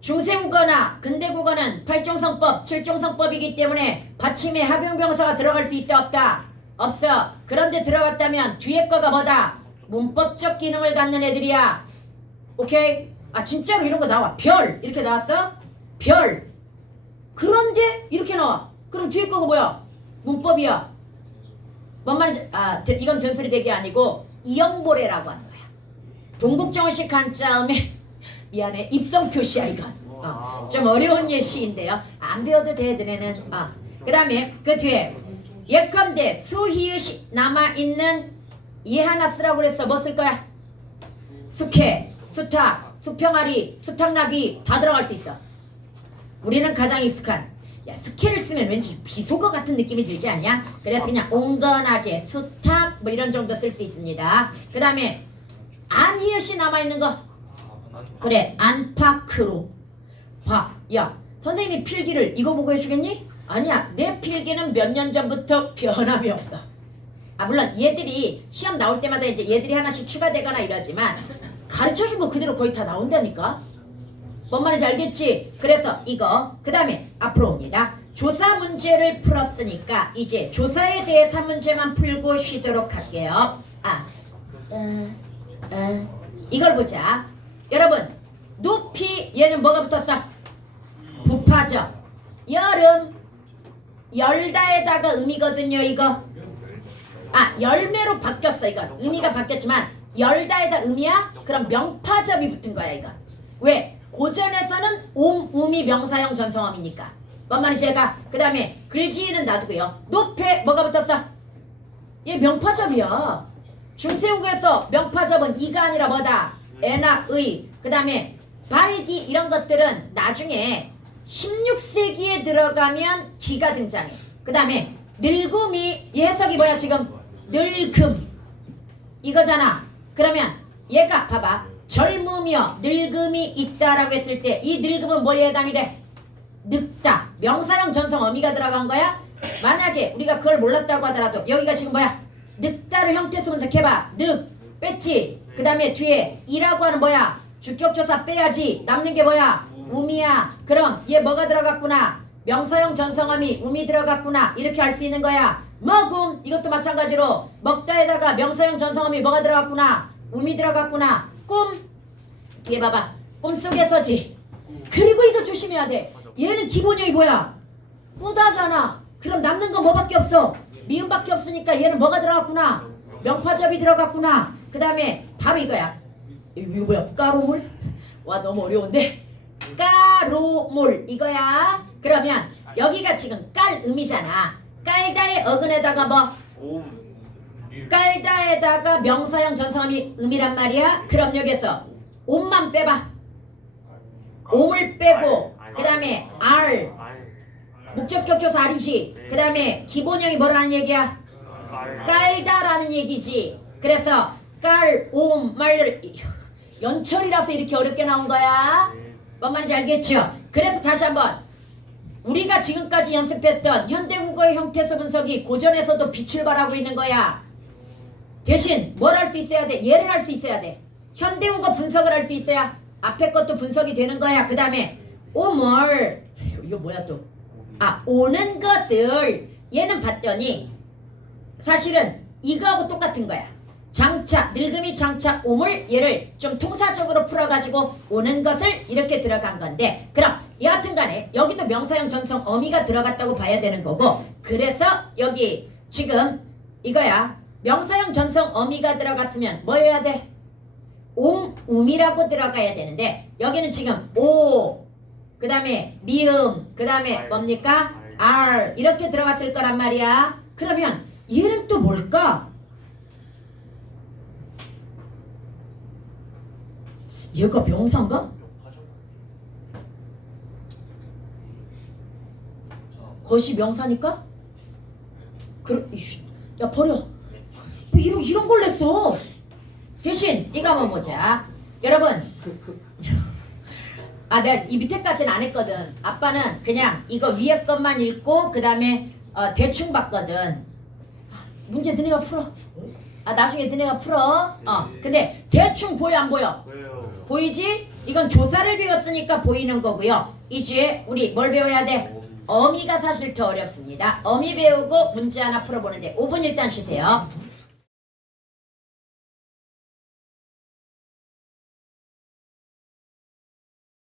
중세국어나 근대국어는 8종성법, 7종성법이기 때문에 받침에 합용병사가 들어갈 수 있다 없다? 없어. 그런데 들어갔다면 뒤에 거가 뭐다? 문법적 기능을 갖는 애들이야. 오케이? 진짜로 이런 거 나와. 별 이렇게 나왔어? 별. 그런데 이렇게 나와. 그럼 뒤에 거가 뭐야? 문법이야. 뭔 말인지 이건 전설이 되게 아니고 이영보래라고 하는 거야. 동국정식 한자음에 미안해 입성 표시야 이건. 좀 어려운 예시인데요. 안 배워도 돼 너네는. 그 다음에 그 뒤에 예컨대 수히읗이 남아있는 이 하나 쓰라고 그랬어. 뭐 쓸 거야? 숙회, 수탉, 수평아리, 수탉나귀 다 들어갈 수 있어. 우리는 가장 익숙한 숙회를 쓰면 왠지 비속어 같은 느낌이 들지 않냐? 그래서 그냥 온건하게 수탉 뭐 이런 정도 쓸 수 있습니다. 그 다음에 안히읗이 남아있는 거 그래 안팎으로 봐. 야 선생님이 필기를 이거 보고 해주겠니? 아니야. 내 필기는 몇 년 전부터 변함이 없어. 물론 얘들이 시험 나올 때마다 이제 얘들이 하나씩 추가되거나 이러지만 가르쳐준 거 그대로 거의 다 나온다니까. 뭔 말인지 알겠지? 그래서 이거 그 다음에 앞으로 옵니다. 조사 문제를 풀었으니까 이제 조사에 대해서 문제만 풀고 쉬도록 할게요. 이걸 보자. 여러분 높이 얘는 뭐가 붙었어? 부파죠. 여름 열다에다가 음이거든요. 이거 열매로 바뀌었어. 이건 의미가 바뀌었지만 열다에다 음이야? 그럼 명파접이 붙은 거야. 이건 왜? 고전에서는 음이 명사형 전성어이니까. 뭔 말인지 제가 그 다음에 글지는 놔두고요. 높에 뭐가 붙었어? 얘 명파접이야. 중세국에서 명파접은 이가 아니라 뭐다? 에나 의. 그 다음에 발기 이런 것들은 나중에 16세기에 들어가면 기가 등장해. 그 다음에 늙음이 이 해석이 뭐야 지금? 늙음 이거잖아. 그러면 얘가 봐봐. 젊으며 늙음이 있다라고 했을 때 이 늙음은 뭐에 해당이 돼? 늙다. 명사형 전성 어미가 들어간 거야. 만약에 우리가 그걸 몰랐다고 하더라도 여기가 지금 뭐야? 늙다를 형태수 분석해봐. 늙 뺐지. 그 다음에 뒤에 이라고 하는 뭐야? 주격조사 빼야지. 남는 게 뭐야? 음이야. 그럼 얘 뭐가 들어갔구나? 명사형 전성어미 음이 들어갔구나. 이렇게 알 수 있는 거야. 먹음 이것도 마찬가지로 먹다에다가 명사형 전성어미 뭐가 들어갔구나? 음이 들어갔구나. 꿈 뒤에 봐봐. 꿈속에서지. 그리고 이거 조심해야 돼. 얘는 기본형이 뭐야? 꾸다잖아. 그럼 남는 건 뭐밖에 없어? 미음밖에 없으니까 얘는 뭐가 들어갔구나? 명파접이 들어갔구나. 그 다음에 바로 이거야. 이거 뭐야? 까로물? 와 너무 어려운데? 까로물 이거야. 그러면 여기가 지금 깔음이잖아. 깔다의 어근에다가 뭐? 깔다에다가 명사형 전성어미 음이란 말이야. 그럼 여기서 옴만 빼봐. 옴을 빼고 적격조사 아니지. 그 다음에 기본형이 뭐라는 얘기야? 깔다라는 얘기지. 그래서 깔, 옴, 말을 연철이라서 이렇게 어렵게 나온 거야. 뭔 말인지 알겠죠? 그래서 다시 한번 우리가 지금까지 연습했던 현대국어의 형태소 분석이 고전에서도 빛을 발하고 있는 거야. 대신 뭘 할 수 있어야 돼? 얘를 할 수 있어야 돼. 현대국어 분석을 할 수 있어야 앞에 것도 분석이 되는 거야. 그 다음에 오물, 이거 뭐야 또? 오는 것을 얘는 봤더니 사실은 이거하고 똑같은 거야. 장착, 늙음이 장착, 오물 얘를 좀 통사적으로 풀어가지고 오는 것을 이렇게 들어간 건데, 그럼 여하튼 간에 여기도 명사형 전성 어미가 들어갔다고 봐야 되는 거고, 그래서 여기 지금 이거야. 명사형 전성 어미가 들어갔으면 뭐 해야 돼? 옴움이라고 들어가야 되는데 여기는 지금 오, 그 다음에 미음, 그 다음에 뭡니까? R 이렇게 들어갔을 거란 말이야. 그러면 얘는 또 뭘까? 얘가 명사인가? 것이 명사니까? 야 버려. 이런 걸 냈어. 대신 이거 한번 보자. 여러분 내가 이 밑에까지는 안 했거든. 아빠는 그냥 이거 위에 것만 읽고 그 다음에 대충 봤거든. 문제 너네가 풀어. 나중에 너네가 풀어. 근데 대충 보여 안 보여? 보이지? 이건 조사를 배웠으니까 보이는 거고요. 이제 우리 뭘 배워야 돼? 어미가 사실 더 어렵습니다. 어미 배우고 문제 하나 풀어보는데 5분 일단 쉬세요.